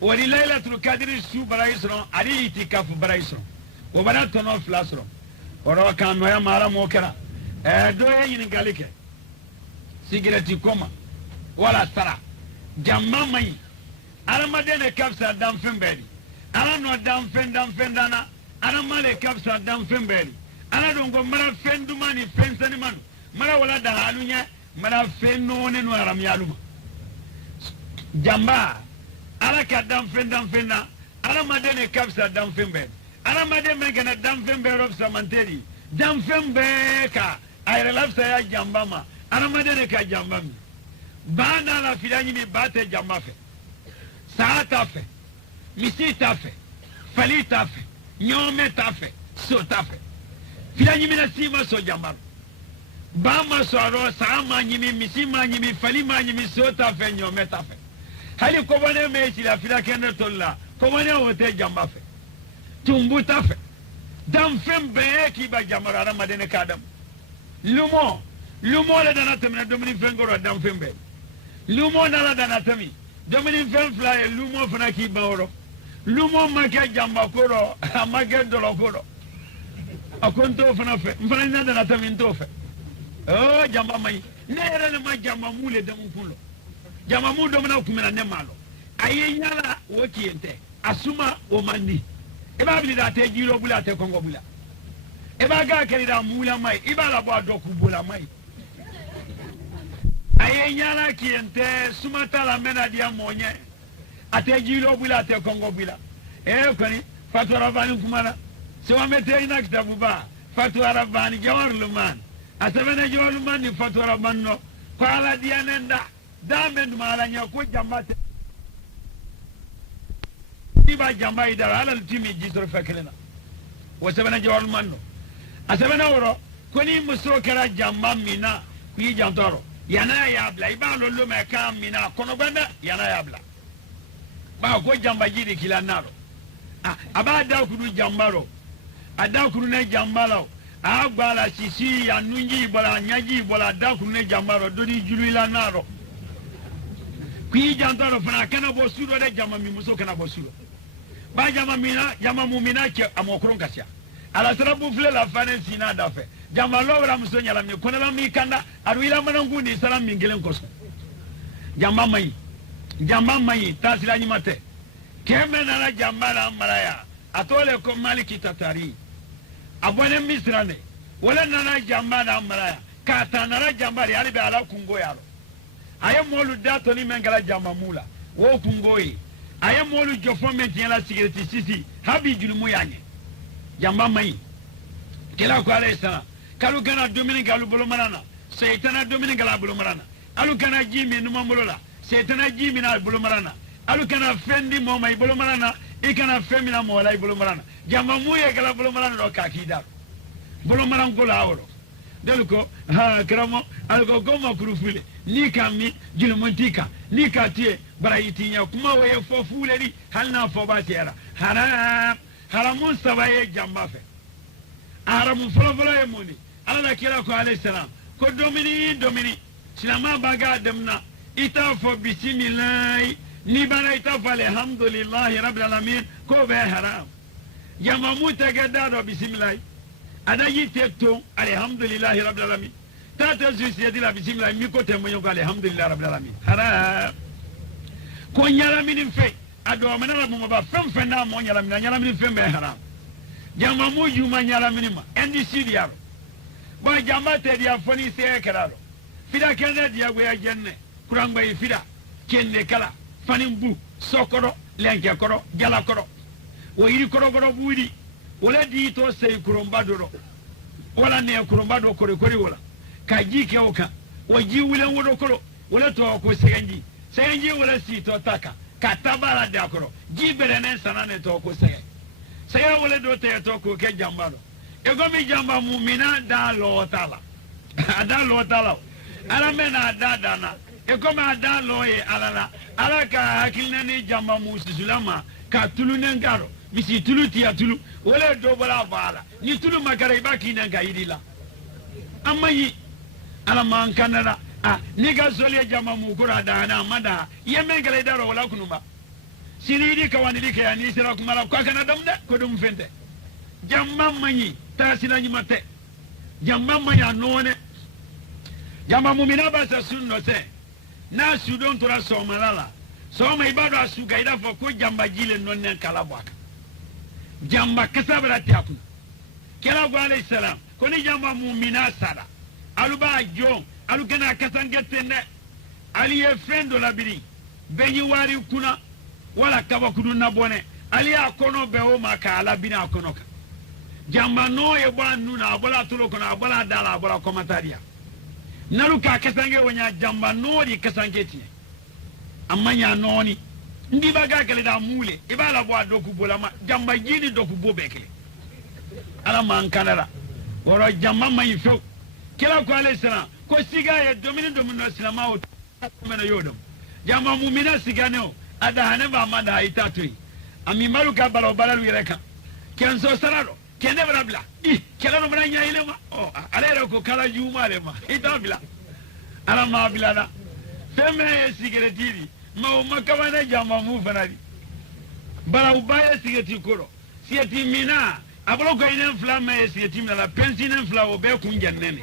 wori layla tulkadri su baraisro ari itikaf baraisro o bana tono flasro woro kan no ya mara mokera do yin galike sigareti koma wala sara jamma mai aramade ne kapsa dan fembedi arano dan fendana aramale kapsa dan fembedi anado ngo mara fenduma ni fensani manu mara wala da halunya mara fenno ne no aram yaluma jamba alaka dan fenda aramade ne kapsa dan fembedi aramade me gana dan fembedi rob samanteri dan fembe ka ayre lafsa ya jamba ma aramade ne ka jamba mi bana la filani ni bate jamba fe saata fe misi ta fe fali ta fe nyome ta fe so ta fe filani mina sima so jamba bama so ro sama nyimi misi ma nyimi fali ma nyimi so ta fe nyome ta fe hali ko bone me ci la fila kende tolla ko bone wote jamba fe tumbu ta fe dam fembe ki ba jamba aramade ne kadam lumo le dana temna domini fengoro dam fembe lumo nala dana temi domini fen fly lumo fana ki bawro lumo make jamba koro make dolo koro akonto fana fe mfana dana temi nto fe oh jamba mai nere ne ma jamba mule damu kulo jamba mu domina kumena ne malo ayenyala woki ente asuma o mandi e ba bi da te jiro bula te kongo bula e ba ga keri da mula mai ibala bo adoku bula mai ayenyala kiente sumata la mena dia monye ate jilo bula ate kongo bula kwani fatwa bani kumana se wa mete ina kitabu ba fatwa bani jawar luman asabene jawar luman ni fatwa banno kwala dia nenda damen mala nya ko jambate iba jamba idara ala timi jisor fakelena wasabene jawar luman no asabene woro koni musro kara jamba mina kuyi jantoro yana yabla ibalo lume kamina kono banda yana yabla ba ko jamba jiri kila naro abada kudu jambaro ada kudu ne jambalo agbala sisi anunji bola nyaji bola da kudu ne jambaro dodi julila naro kuyi jantoro fana kana bo suro de jamba mi muso kana bo suro ba jamba mina jamba mumina ke amokron kasia ala sarabu fle la fane sina dafe jamba lobra muso nyala mi kono la mi kanda aruila manangu ni salam mingelen koso jamba mai tasila nyimate keme na la jamba la maraya atole ko maliki tatari abone misrane wala na la jamba la maraya kata na la jamba ya libe ala kungo yaro aye molu dato ni mengala jamba mula wo kungoyi aye molu jofo menti la sigareti sisi habi julmu yanye jamba mai kila ko alayhi salam kalu kana domini galu bolo marana seytana domini gala bolo marana alu kana jimi numa molola seytana jimi na bolo marana alu kana fendi mo mai bolo marana e kana femina mo lay bolo marana jamba muye gala bolo marana do ka kidar bolo maran ko lawro deluko ha kramo algo goma kurufule ni kammi julmontika ni katie barayitinya kuma waye fofuleri halna fo batera haramun sabaye jamba fe haramun folo e moni alla kira ko alayhi salam ko domini silama baga demna ita fo bismillah ni bana ita fa alhamdulillah rabbil alamin ko be haram jamba mutaga do bismillah ada yite to alhamdulillah rabbil alamin tata zuci di la bismillah mi ko temmo ko alhamdulillah rabbil alamin haram ko nyala min fe ado manala mo ba fem na mo nyala min fe be haram jamba mu juma nyala min ma endi sidiaro ba jamba te dia foni se keralo fida kende dia go ya jenne kurangba yi fida kenne kala fanin bu sokoro lenke koro jala koro wo yiri koro budi wala di to sey kuromba doro wala ne kuromba do kore wala ka jike oka wo ji wulen wodo koro wala to ko segenji wala si to taka ka tabara da koro ji bere ne sanane to ko sey wala do te to ko ke jambaro e go mi jamba mu'mina da lo tala adan lo tala ala mena adadana e comme adan lo e alala ala ka hakilna ni jamba musulama ka tulu nengaro bisi tulu ti atulu wala do bala bala ni tulu makara ibaki nanga idila amayi ala man kanana ni ga zole jamba mu kura dana mada yemen gale daro wala kunuma sinidi ka wani dike ya ni sira kuma la kwa kana damda ko dum fente jamba manyi ta sinanyi mate jamba manya none jamba mumina ba sa sunno se na sudon tora so malala so mai bado asu ga ida fo ko jamba jile nonne kala bwaka jamba kasabra tiaku kala go alayhi salam ko ni jamba mumina sada aluba jo alu kana kasangete ne ali e frendo la biri benyi wari kuna wala kaba kudu na bone ali akono be o maka ala bina akono ka jamba no e ba nuna abola tolo kono abola dala abola komataria nalu ka kasange wonya jamba no di kasangeti amma nya noni ndi baga kale da mule ibala bo adoku bolama jamba jini doku bo bekele ala man kanara woro jamba mai fo kila ko alayhi salam ko siga ya domini islama o mena yodom jamba mu'mina siga ne o ada hanaba mada itatui ami maluka balo balalu yereka kenso sarado kende brabla kela no branya ile ma o alero ko kala juma le ma itabla ala ma bilala femme sigaretiri ma makawana jamba mu fanadi bara ubaya sigati koro siati mina abolo ko inen flama siati mina la pensine flawo be kunjannene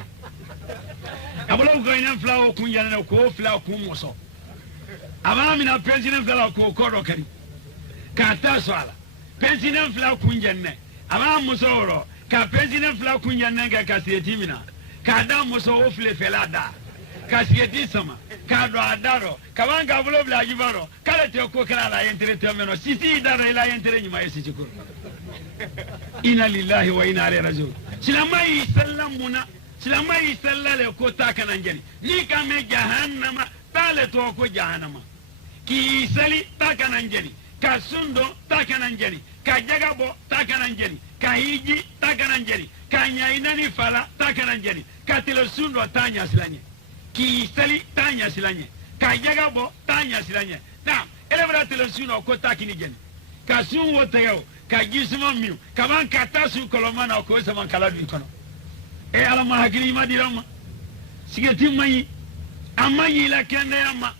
abolo ko inen flawo kunjannene ko flawo kumoso abami na pensine flawo ko koro kari ka ta swala pensine flawo kunjanne ama musoro ka pensine flawo kunjanne ka siati mina ka da muso ofle felada ka siati sama ka do adaro ka wanga abolo bla jibaro kala te ko kala la yentere temeno sisi dara ila yentere nyima yesi ko inna lillahi wa inna ilaihi raji'un silamai sallamuna silamai sallale ko takana njani ni kame jahannama tale to ko jahannama ki sali takana njani ka sundo takana njani ka jagabo takana njani ka hiji takana njani ka nyainani fala takana njani ka tele sundo tanya silanye ki sali tanya silanye ka jagabo tanya silanye na elebra tele sundo ko takini njani ka sun wotayo ka gisuma miu ka ban katasu kolomana ko sama kala du kono e ala ma hakili ma dirama sigeti mai amanyi la kende ama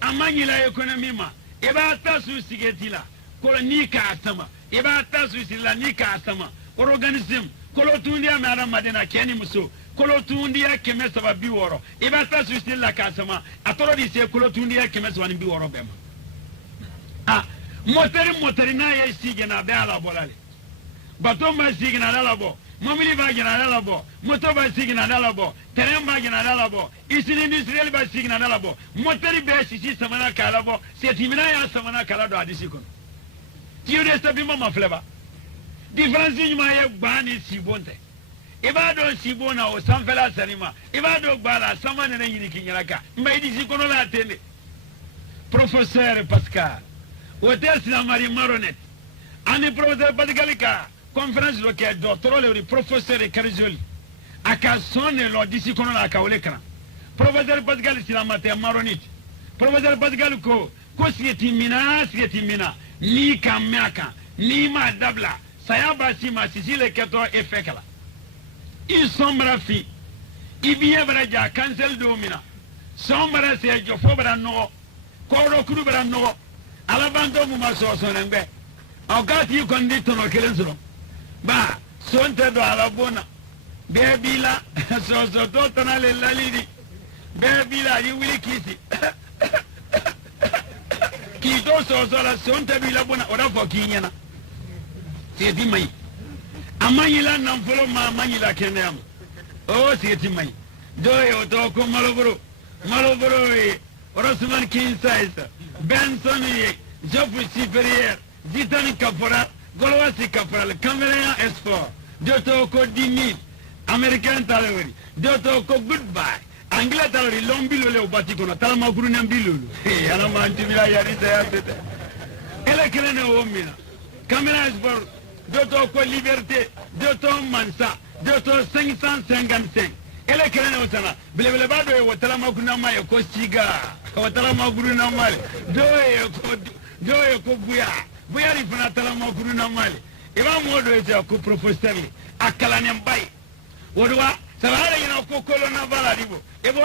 amanyi la economy ma e ba tasu sigeti la ko ni ka sama e ba tasu sila ni ka sama organism kolo tundi ama ara madina keni muso kolo tundi ya keme sababi woro e ba tasu sila ka sama atoro di se kolo tundi ya keme sababi bi woro bema moteri na ye sigena be ala bolale bato ma sigena ala bo momili ba gena ala bo moto ba sigena ala bo terrain ba gena ala bo isini industriel ba sigena ala bo moteri be sisi samana kala bo setimina ya samana kala do adisi ko tiyo de stabi mama fleba difference ni ma ye gbani sibonte ibado sibona o sanfela sanima ibado gbala samana na yini kinyaraka mba idisi kono la tende professeur Pascal Hotel Sinamari Maronet. Ani professeur Badigalika. Conférence locale docteur le professeur Carizoli. Aka sonne lo disi kono la ka olekra. Professeur Badigal Sinamate Maronit. Professeur Badigal ko sieti mina ni kamaka ni ma dabla sayaba sima sisile keto efekala. Isombra fi. Ibiye braja cancel domina. Sombra se jofo bra no. Koro kuru bra no. Alabando mu masoso nembe ogati kondi tono kelenzuro ba sonte do alabona bebila soso to tonale lalidi bebila yi wili kisi ki to soso la sonte bi labona ora fo kinyana seti mai amanyila namfolo ma amanyila kenem o seti mai do yo to ko malobro e Rosman King size Benson Joffrey supérieur Zitani Caporal Golwasi Caporal Cameroun S4 Doto ko 10,000 American Talori Doto ko goodbye Anglais Talori Lombilo le obati kono Talama guru Nambilo Yana mantibila yarita yatete Ele kelene omina Cameroun S4 Doto ko liberté Doto Mansa Doto 555 ele kelene wotana bele bado e wotala makuna maye ko siga wotala maguru na mali doye ko buya ri fana tala maguru na mali e ba modo e ko professeur akala ne mbai wodwa sabara ina ko kolo na bala dibo e bo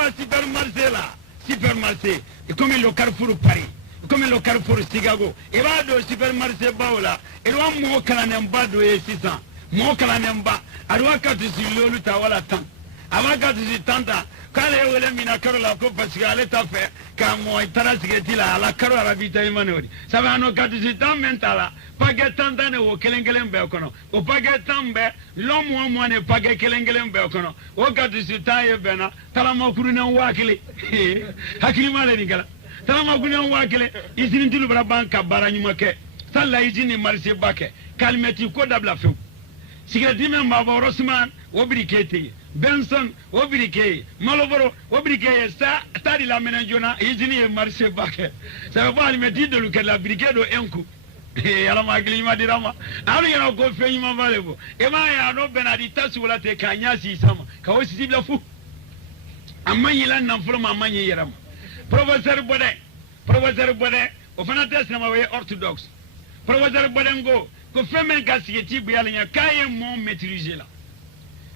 supermarché e come lo Carrefour Paris come lo Carrefour Chicago e ba do supermarché baola e ro mo kala ne mbado e 600 mo kala ne mba arwa ka tsi lolu tawala tan avaka tsi tanta kale wele mina karola ko pasigale tafe ka mo itara sigetila ala karo arabita imanori sabano ka tsi tan mentala page tanta ne wo kelengelen be kono o page tambe lo mo ne page kelengelen be kono o ka tsi taye bena tala mo kuru ne wakile hakili male ni gala tala mo kuru ne wakile isini tilu bra banka baranyuma ke salla izini marse bake kalmeti ko dabla fe sigeti men baba Rosman obrikete Benson obrike Maloboro obrike sa tadi la menajona izini e marché bake ça va me dire de que la brigade do enku ala magli ma dirama ala yana ko fe yima valebo e ma ya no benadita wala te kanya si sama ka o si bla fu amma yilan nan furma amma yiram professeur Bode o fana test na we orthodoxe professeur Bodengo ko femen ka sigeti bu yalla nya kaye mo maîtriser la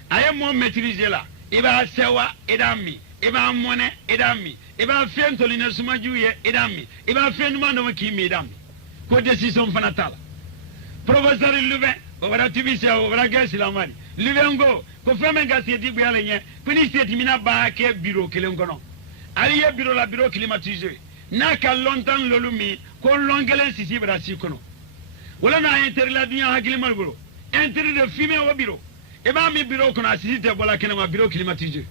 aye mo maîtriser la iba sewa idami iba mone idami iba fen toline suma juye idami iba fen ma no kimi idami ko décision fana tala professeur Lube o wara tibisa o wara gesi la mari Lubengo ko femen ka sigeti bu yalla nya kuni seti mina ba ke bureau kelen kono ali ye bureau climatisé na ka longtemps lolumi ko longelen sisi brasi kono wala na intérêt la dunya hakili margoro intérêt de fumer au bureau e ba mi bureau kono assisté wala kena ma bureau climatisé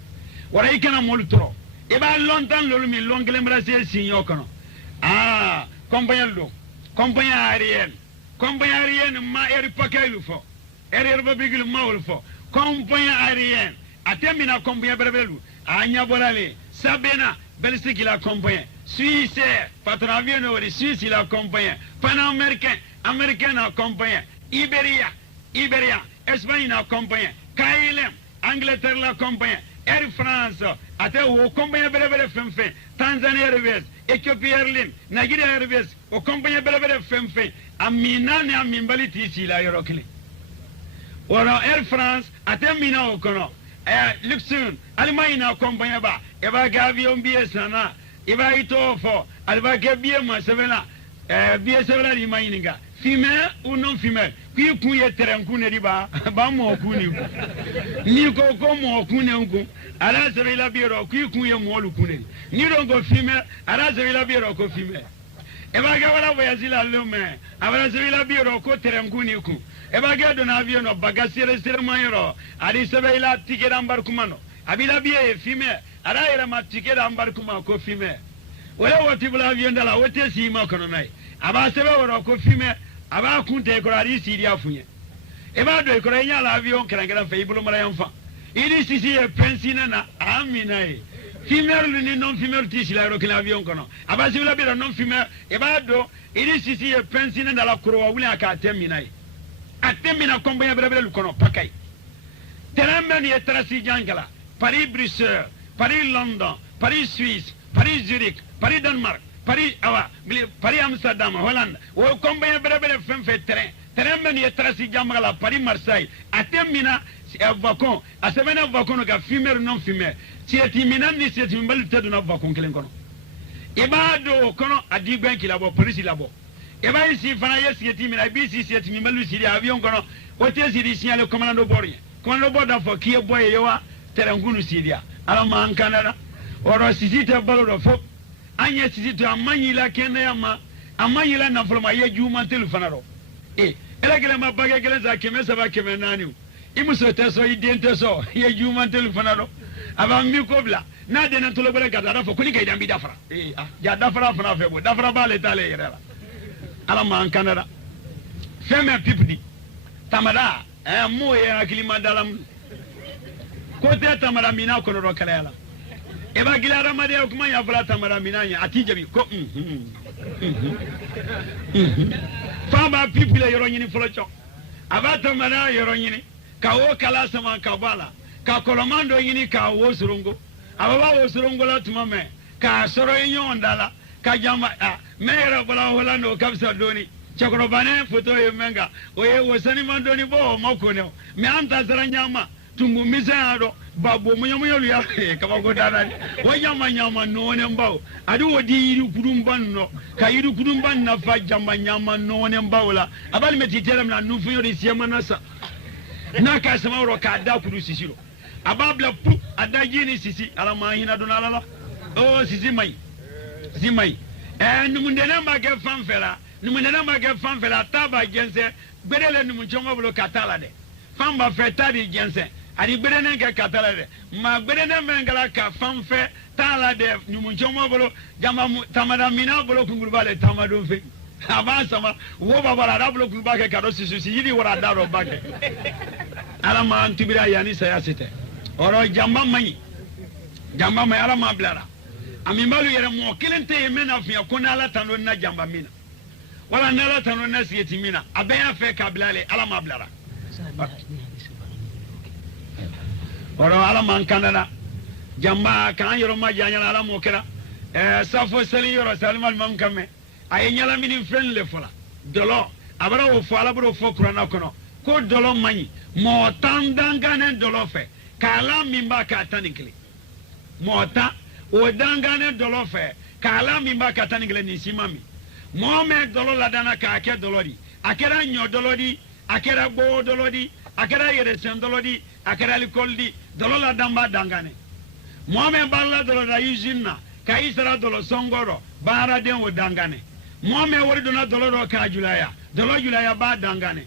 wala ikana mol tro e ba longtemps lolumi longelen brasi signo kono compagnie aérienne ma eri pakailu fo eri babigil mawul fo compagnie aérienne atemina compagnie berbelu anya bolale sabena Belgique la compagnie Suisse patron avion ori Suisse la compagnie Pan-Américain américain la compagnie Iberia Espagne la compagnie KLM Angleterre la compagnie Air France ate o compagnie berbere femfe Tanzania Airways Ethiopia Airlines Nigeria Airways o compagnie berbere femfe amina ne aminbali tisi la yorokli ora Air France ate mina o kono Luxembourg Allemagne na compagnie ba eba ga avion biesana eba ito fo alba ke bie ma sevela bie sevela di maininga female ou non female qui kuye terenku ne riba ba mo kuni ni ko mo kuni ku ala sevela biro qui kuye mo lu kuni ni don go female ala sevela biro ko female eba ga wala boyazila lume abala sevela biro ko terenku ni ku eba ga don avion no bagasire sire mayro ali sevela tikera mbarkumano abila bie female ara era matike da mbarkuma ko fime wala wati bula avion dala wote si ma kono nai aba sebe woro ko fime aba kunte ko ari siri afunye e ba do ko nya la avion krangara fe ibulu mara yamfa idi sisi e pensina na amina e fime lu ni non fime ti sila ro kila avion kono aba sebe la non fime e ba do idi sisi e pensina dala kuro wuli aka temina e atemina kombo bere lu kono pakai terame ni etrasi jangala Paris Bruxelles Paris London, Paris Suisse, Paris Zurich, Paris Danemark, Paris Amsterdam, Hollande. O combien de femmes terrain meni trasi jamala Paris Marseille. Atemina avacon, a semena avacon ka fumer non fumer. Si etimina ni si etimbal te dona avacon kelen kono. Ibado kono adigben ki labo Paris labo. Eba isi fana yesi etimina bisi si etimimalu si avion kono. O te si di signal commando borien. Commando borda fo ki boye yowa terangunu sidia. Alors man Canada oro sisite balo fo anya sisite amanyila kene ama amanyila na fulma ye juma telefona ro elegele ma bagage gele za kemesa ba kemenani imuso teso idente so ye juma telefona ro aba mi kobla na de na tolo bele gada fo kuni kay dambi dafra ya dafra fana febo dafra bale tale yera alors man Canada femme pipdi tamada mo ye akilima dalam kote tamara mina kono ro kala yala eba gilara made kuma ya fala tamara mina nya atijabi ko fama people yoro nyini folo cho aba tamara yoro nyini ka o kala sama ka bala ka kolomando yini ka wosurungo ababa wosurungo la tuma me ka soro yon dala ka jamba mera bala wala no kabsa doni chakro bane foto yemenga oye wosani mandoni bo makone me anta sara nyama tumbu misado babo munyamu ya kama godana wanyama nyama none mbao adu wodi yiri kudumban no ka yiri kudumban na fa jamba nyama none mbao la abali metitera na nufu yori siema nasa na ka sama ro ka da kudu sisiro ababla pu adaji ni sisi ala mahina donala la oh sisi mai zimai numundena mage fanfela numundena mage fanfela taba gense bedele numunchongo blo katala de famba fetadi gense ari bedene ke katala de ma bedene mengala ka fanfe tala de numunchongo blo jama tamada mina blo kungulbale tamado fe avansa ma wo babala rablo kulbake kado sisi yidi wara daro bake ala ma antibira yani sayasite oro jamba mai ala ma blara amimalu yere mo kilente yemena afia kona ala tano na jamba mina wala nala tano na siyeti mina abaya fe kablale ala ma blara oro ala man kanana jamba kan yoro ma janya ala mo kera safo sali yoro salmal mam kame ay nyala mini fen le fola dolo abara wo fo ala bro fo kurana kono ko dolo mani mo tandangane dolo fe kala mimba ka tanikli mota o dangane dolo fe kala mimba ka tanikle ni simami mo me dolo la dana ka ke dolodi akera nyo dolodi akera bo dolodi akera yere sen dolodi akera likoldi dolo la damba dangane mo me balla dolo da yinna ka isra dolo songoro bara den o dangane mo me wori dona dolo ro ka julaya dolo julaya ba dangane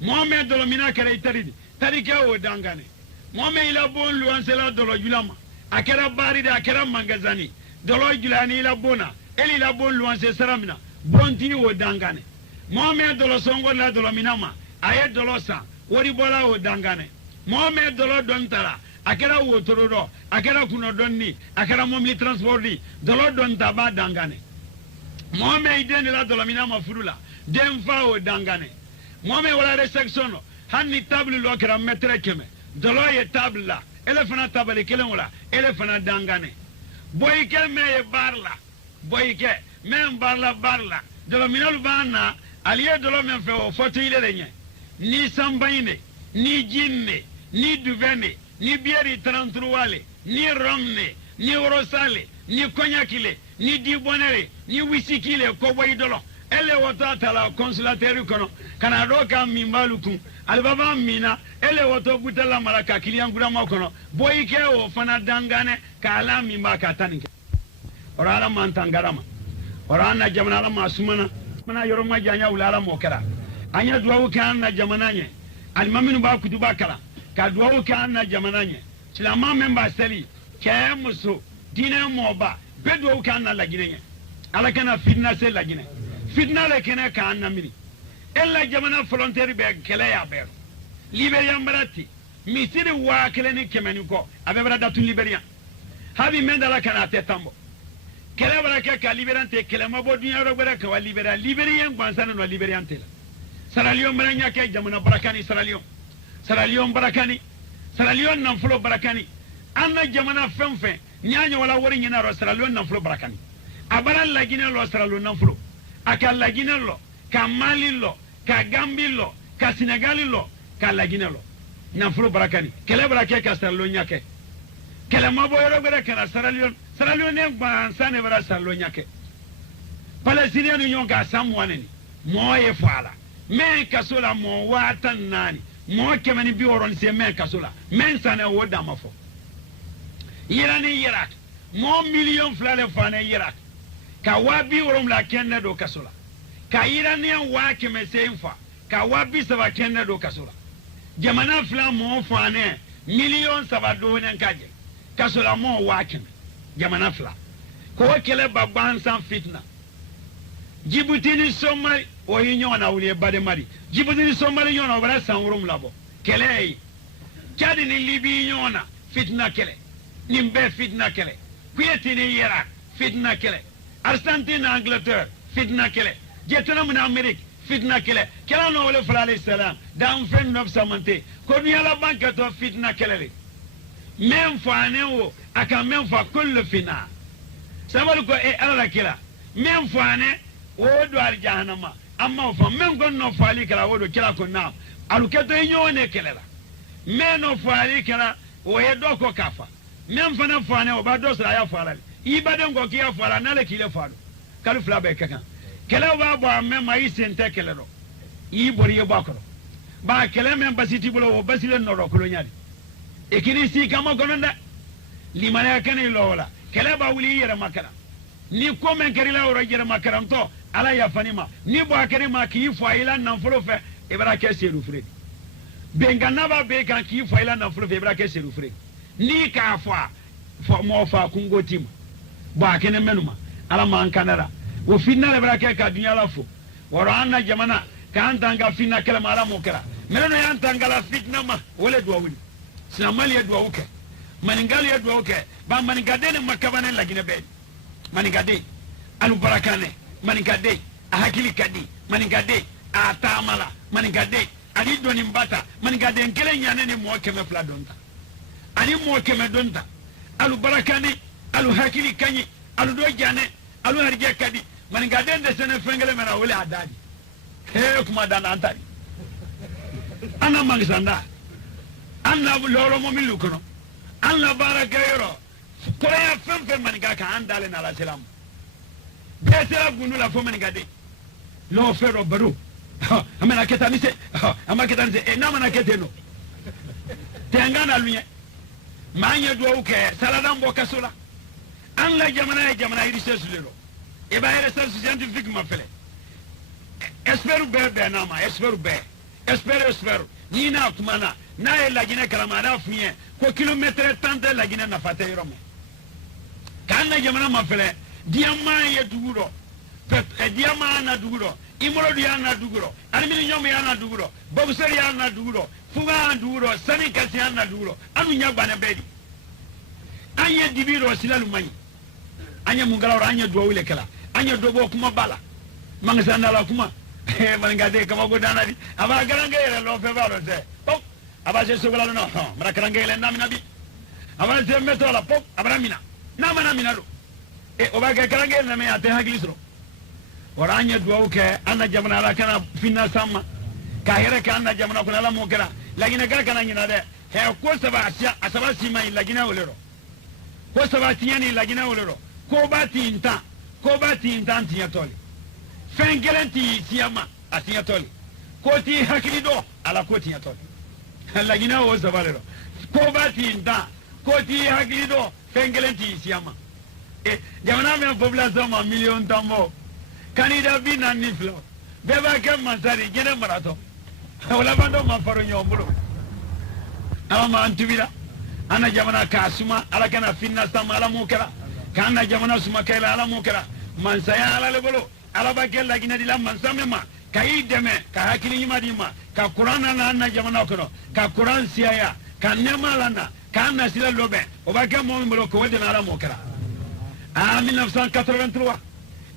mo me dolo mina kera itaridi tarike o dangane mo me ila bon luansela dolo julama akera bari de akera mangazani dolo julani ila bona eli la bon luanse saramina bonti o dangane mo me dolo songo la dolo minama aye dolo sa wori bola o dangane mo me dolo don tara akera wo tororo akera kuno donni akera momli transporti dolo don taba dangane mo me ideni la dolo minama furula dem fa o dangane mo me wala resection hanni table lo kera metre keme dolo ye table la ele fana table kelen wala ele fana dangane boyke me barla boyke men barla dolo minal bana aliye dolo men fe o foto ile lenye ni sambaine ni jinne ni duvene ni bieri 33 wale ni romne ni orosale ni konyakile ni dibonere ni wisikile ko boy dolo ele wota tala consulateur kono kana roka mimbaluku albaba mina ele woto butala malaka kiliangura makono boyke o fana dangane kala mimba kataninke orala mantangarama orana jamana la masumana mana yoro ma janya ulala mokera anya duwa kan na jamana nye almaminu ba kutuba kala ka duwa kan na jamana nye silama memba seli ke muso dine moba bedo kan na lagine nye ala kana fitna se lagine fitna le kene kan na mini ella jamana volontaire be kele ya be Liberia mbarati misiri wa kele ni kemeni ko abebra datu Liberia habi mendala kana tetambo kele baraka ka liberante kele mabo dunya ro baraka wa Liberia ngwansana no Liberiante la Sierra Leone baranya ke jamana barakani Sierra Leone barakani Sierra Leone nan fulo barakani anna jamana femfe nyanya wala wori nyina ro Sierra Leone nan fulo barakani abara lagina lo Sierra Leone nan fulo aka lagina lo ka Mali lo ka Gambie lo ka Senegal lo ka lagina lo nan fulo barakani kele baraka ka Sierra Leone nyake kele mabo yoro baraka na Sierra Leone ngwansane bara Sierra Leone nyake Palestinian union ka samwaneni moye fala men kasola mo watan nani mo kemani bi woron se men kasola men sane woda mafo irani Iraq mo million flale fane Iraq ka wabi worom la kenne do kasola ka iranian wa keme seinfa ka wabi saba kenne do kasola jamana fla mo fane million saba do nen kaje kasola mo wa keme jamana fla ko kele babban san fitna Djibouti ni Somali o yinyona wuli bade mari Djibouti ni Somali yona wala sanwurum labo kele Chad ni Libya yona fitna kele nimbe fitna kele Kuwait ni Iraq fitna kele Argentine Angleterre fitna kele Vietnam ni Amerique fitna kele kela no wala fala alayhi salam dan fen nob samante ko ni ala banka to fitna kele men fane wo aka men fa kullu fina sabal ko e ala kila men fane wo do al jahannama amma fa men gonno fali kala wo do kila ko na aluketo nyone kelela men no fali kala wo e do ko kafa men fana fane wo ba do sa ya fala ibadan ko kiya fala na le kile falo kalu fla be kaka kala ba bo men mai sente kelero i bori e bakoro ba kele men basiti bulo wo basile no ro kulo nyaade e kini si kama gonanda limana kane lola kele ba wuli yere makara ni ko men kari la ro yere makara to ala ya fanima ni bo akari ma ki fo ila nan folo fe e bara ke seru fure bengana ba be kan ki fo ila nan folo fe e bara ke seru fure ni ka fo mo fa kungo tim ba kene menuma ala man kanara wo finna le bara ke ka dunya la fo woro anna jamana kan tanga finna kala mala mokara melano yan tanga la fitna ma wala do wuli sinamali do wuke maningali do wuke ba maningade ne makabane lagine be maningade alu barakane maningade ahakili kadi maningade atamala maningade ali doni mbata maningade ngele nyane ne mo keme fla donta ani mo keme donta alu barakane alu hakili kanyi alu do jane alu harje kadi maningade de sene fengele mena wala adadi he kuma dana antari ana magisanda anna loro mo milu kono anna baraka yoro ko ya fem maniga ka andale na la selam desera gunu la fo maniga de lo fero baru amana keta ni se amana keta ni se na mana keteno tengana lunye manye do uke saladan bo kasula an la jamana iri sesulero e ba ere sensu scientifique ma fele espero be na ma espero ni na kumana na la gine kalama na funye ko kilometre 30 la gine na fate yoromo kana jamana ma fele diama ye duguro diama na duguro imoro dia na duguro armini nyom ya na duguro bobuseri ya na duguro fuga duguro sani kasi ya na duguro anu nyagba na bedi anye dibiro silalu mai anye mungala ora anye do wile kala anye do bo kuma bala mangasa ndala kuma maningade kama godana di aba garangere lo fe balo se pop aba se sogala no mara garangere na minabi aba se meto la pop aba mina na mana mina do e oba garangere na me ate haglisro oranye do ke anna jamana la kana finna sama ka here ka anna jamana kuna la mokera lagina gara kana nyina de he ko saba asia asaba sima lagina olero ko saba tiani lagina olero ko ba tinta tiya toli fengelenti siyama atiya toli koti hakilido ala koti ya toli lagina o sabalero ko batinda koti hakilido fengelenti siyama e jamana me population ma million tambo kanida bina ni flo beba ke masari gene marato wala bando ma faro nyombulo ama antubira ana jamana kasuma ala kana finna sama ala mukara kana jamana suma kala ala mukara man saya ala lebolo ala bakel lagina di lamman samema kay deme ka hakili nyima di ma ka qur'ana na na jamana kono ka qur'an siaya ka nema lana ka na sila lobe o bakel mo mbolo ko wede na ala mokara 1983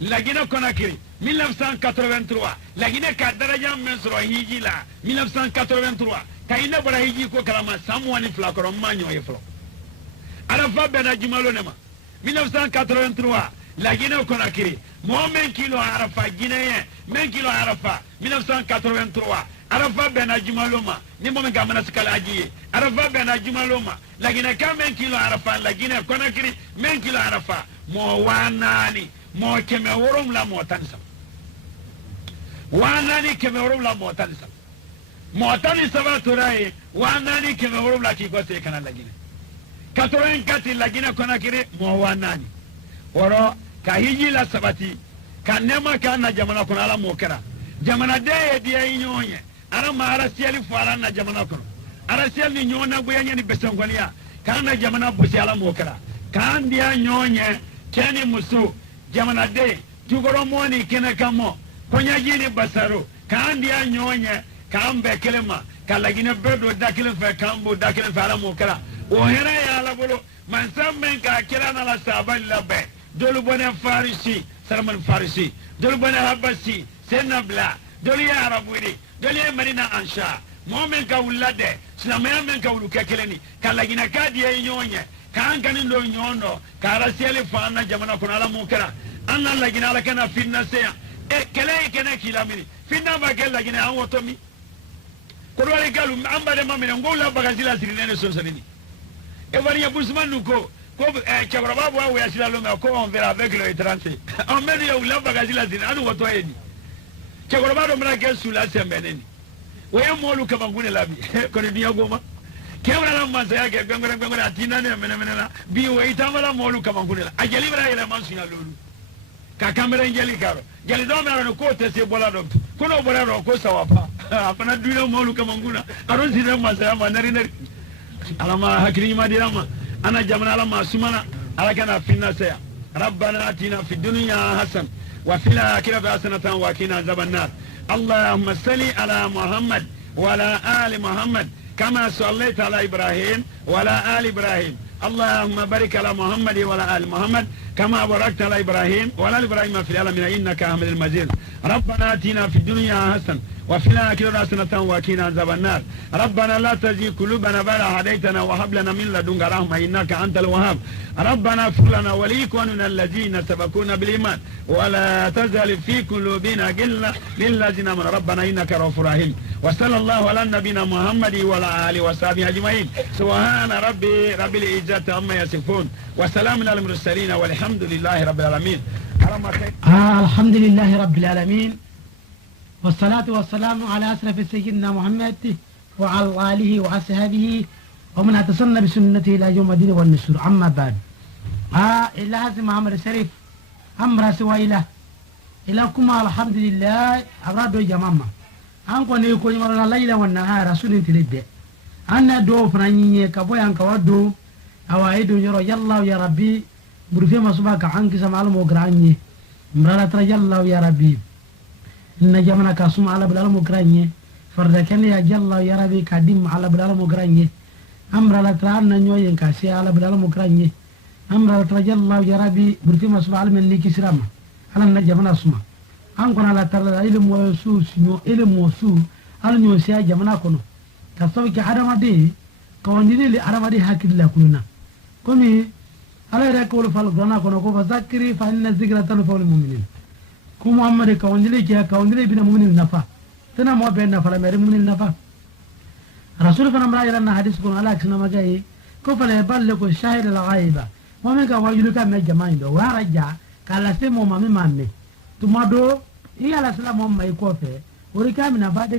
lagina konakiri 1983 lagina ka daraja mesro hijila 1983 kayina bara hiji ko kalama samwani flakoro manyo e flo ala fa bena jumalo nema 1983 lagina konakiri momen kilo arafa guinéen men kilo arafa 1983 arafa bena jumaloma ni momen gamana skalaji arafa bena jumaloma lagina kamen kilo arafa lagina konakiri men kilo arafa mo wanani mo keme worom la mo tansa wanani keme worom la mo tansa mo tansa ba turai wanani keme worom la ki ko te kana lagina 84 lagina konakiri mo wanani woro ka hiji la sabati ka nema ka na jamana kono ala mokera jamana de dia nyonye ara mara siali fara na jamana kono ara siali nyona go yanya ni besangwalia ka na jamana busi ala mokera ka ndia nyonye keni musu jamana de tugoro moni kene kamo konya jini basaro ka ndia nyonye ka ambe kelema ka lagine bedo dakile fe kambo dakile fe ala mokera o hera ya ala bolo mansamben ka kila na la sabal labe dolu bone farisi Salman Farisi dolu bone habasi senabla dolu ya araburi dolu ya marina ansha momen ka wulade silamaya men ka wulu kekeleni ka lagina kadi e nyonya ka an kan ndo nyono ka rasele fa na jamana kuna ala mukara an la lagina ala kana finna se e kele kene kilamini finna ba ke lagina an wotomi ko wala galu amba de mamina ngola bagazila sirinene sonsanini e vari ya busman ko Chabraba wa yasila longa ko on verra avec le étranger on met yo la bagazila sirinene anu woto eni Chabraba do mra ke sula sembeneni Waya molu kabangune labi kone dia goma kewra la manza yake bengore atina ne mena bi wa itamala molu kabangune la ajali bra ile mansu ya lolu ka kamera njeli karo jali do mera no ko te se bola do kono bola ro ko sawapa apana duilo molu kabanguna aron sire manza ya manari nari alama hakri ma dirama ana jamana alama sumana alakana finna saya rabbana atina fid dunya hasan wa fil akhirati hasanatan wa qina azaban nar اللهم صل على محمد وعلى آل محمد كما صليت على إبراهيم وعلى آل إبراهيم اللهم بارك على محمد وعلى آل محمد كما باركت على إبراهيم وعلى آل إبراهيم في العالمين إنك حميد مجيد ربنا آتنا في الدنيا حسنة وفي الآخرة حسنة وقنا عذاب النار ربنا لا تزغ قلوبنا بعد إذ هديتنا وهب لنا من لدنك رحمة إنك أنت الوهاب ربنا اغفر لنا ولإخواننا الذين سبقونا بالإيمان ولا تجعل في قلوبنا غلا للذين آمنوا ربنا إنك رؤوف رحيم وصلى الله على نبينا محمد وعلى آله وصحبه أجمعين سبحان رب العزة عما يصفون وسلام على المرسلين والحمد لله رب العالمين الحمد لله رب العالمين والصلاة والسلام على أشرف سيدنا محمد وعلى آله وأصحابه ومن اتصلنا بسنته إلى يوم الدين والنشور أما بعد إلا هذا محمد الشريف أمر سوى إلى كما الحمد لله أبراد جماما أنكم يكون يمرنا الليل والنهار رسول تلد أنا دو فرانيني كبوي أنك ودو أوايدو يرو يلا يا ربي برفي مصباك عنك سمع المغراني مرارة ترى يلا يا ربي إن جمنا كاسم على بلال مغراني فردكن يا يلا يا ربي كديم على بلال مغراني أمر لا ترى أن نيوين كاسي على بلال مغراني أمر لا ترى يلا يا ربي برفي مصباح الملك سرام على النجمنا اسمه أنكم على ترى إلى موسوس إلى موسو على نيوسيا جمنا كنو كسوي كحرام دي كوندي لي حرام دي هكذا لا كلنا كمي على ركول فالغنا كنو كوفا ذكري فإن الذكرى تنفع المؤمنين كم محمد كوندي لي كيا كوندي لي بين المؤمنين نفع تنا ما بين نفع لا مر المؤمنين نفع رسول كنا مرا يلنا حديث كنا على كنا ما جاي كوفا لا يبلغ الشاهد الغائب ومن كان وجلك من جماعين دو ورجع kala semo mami mamme tumado iya la sala mo mai kofe ori kamina bade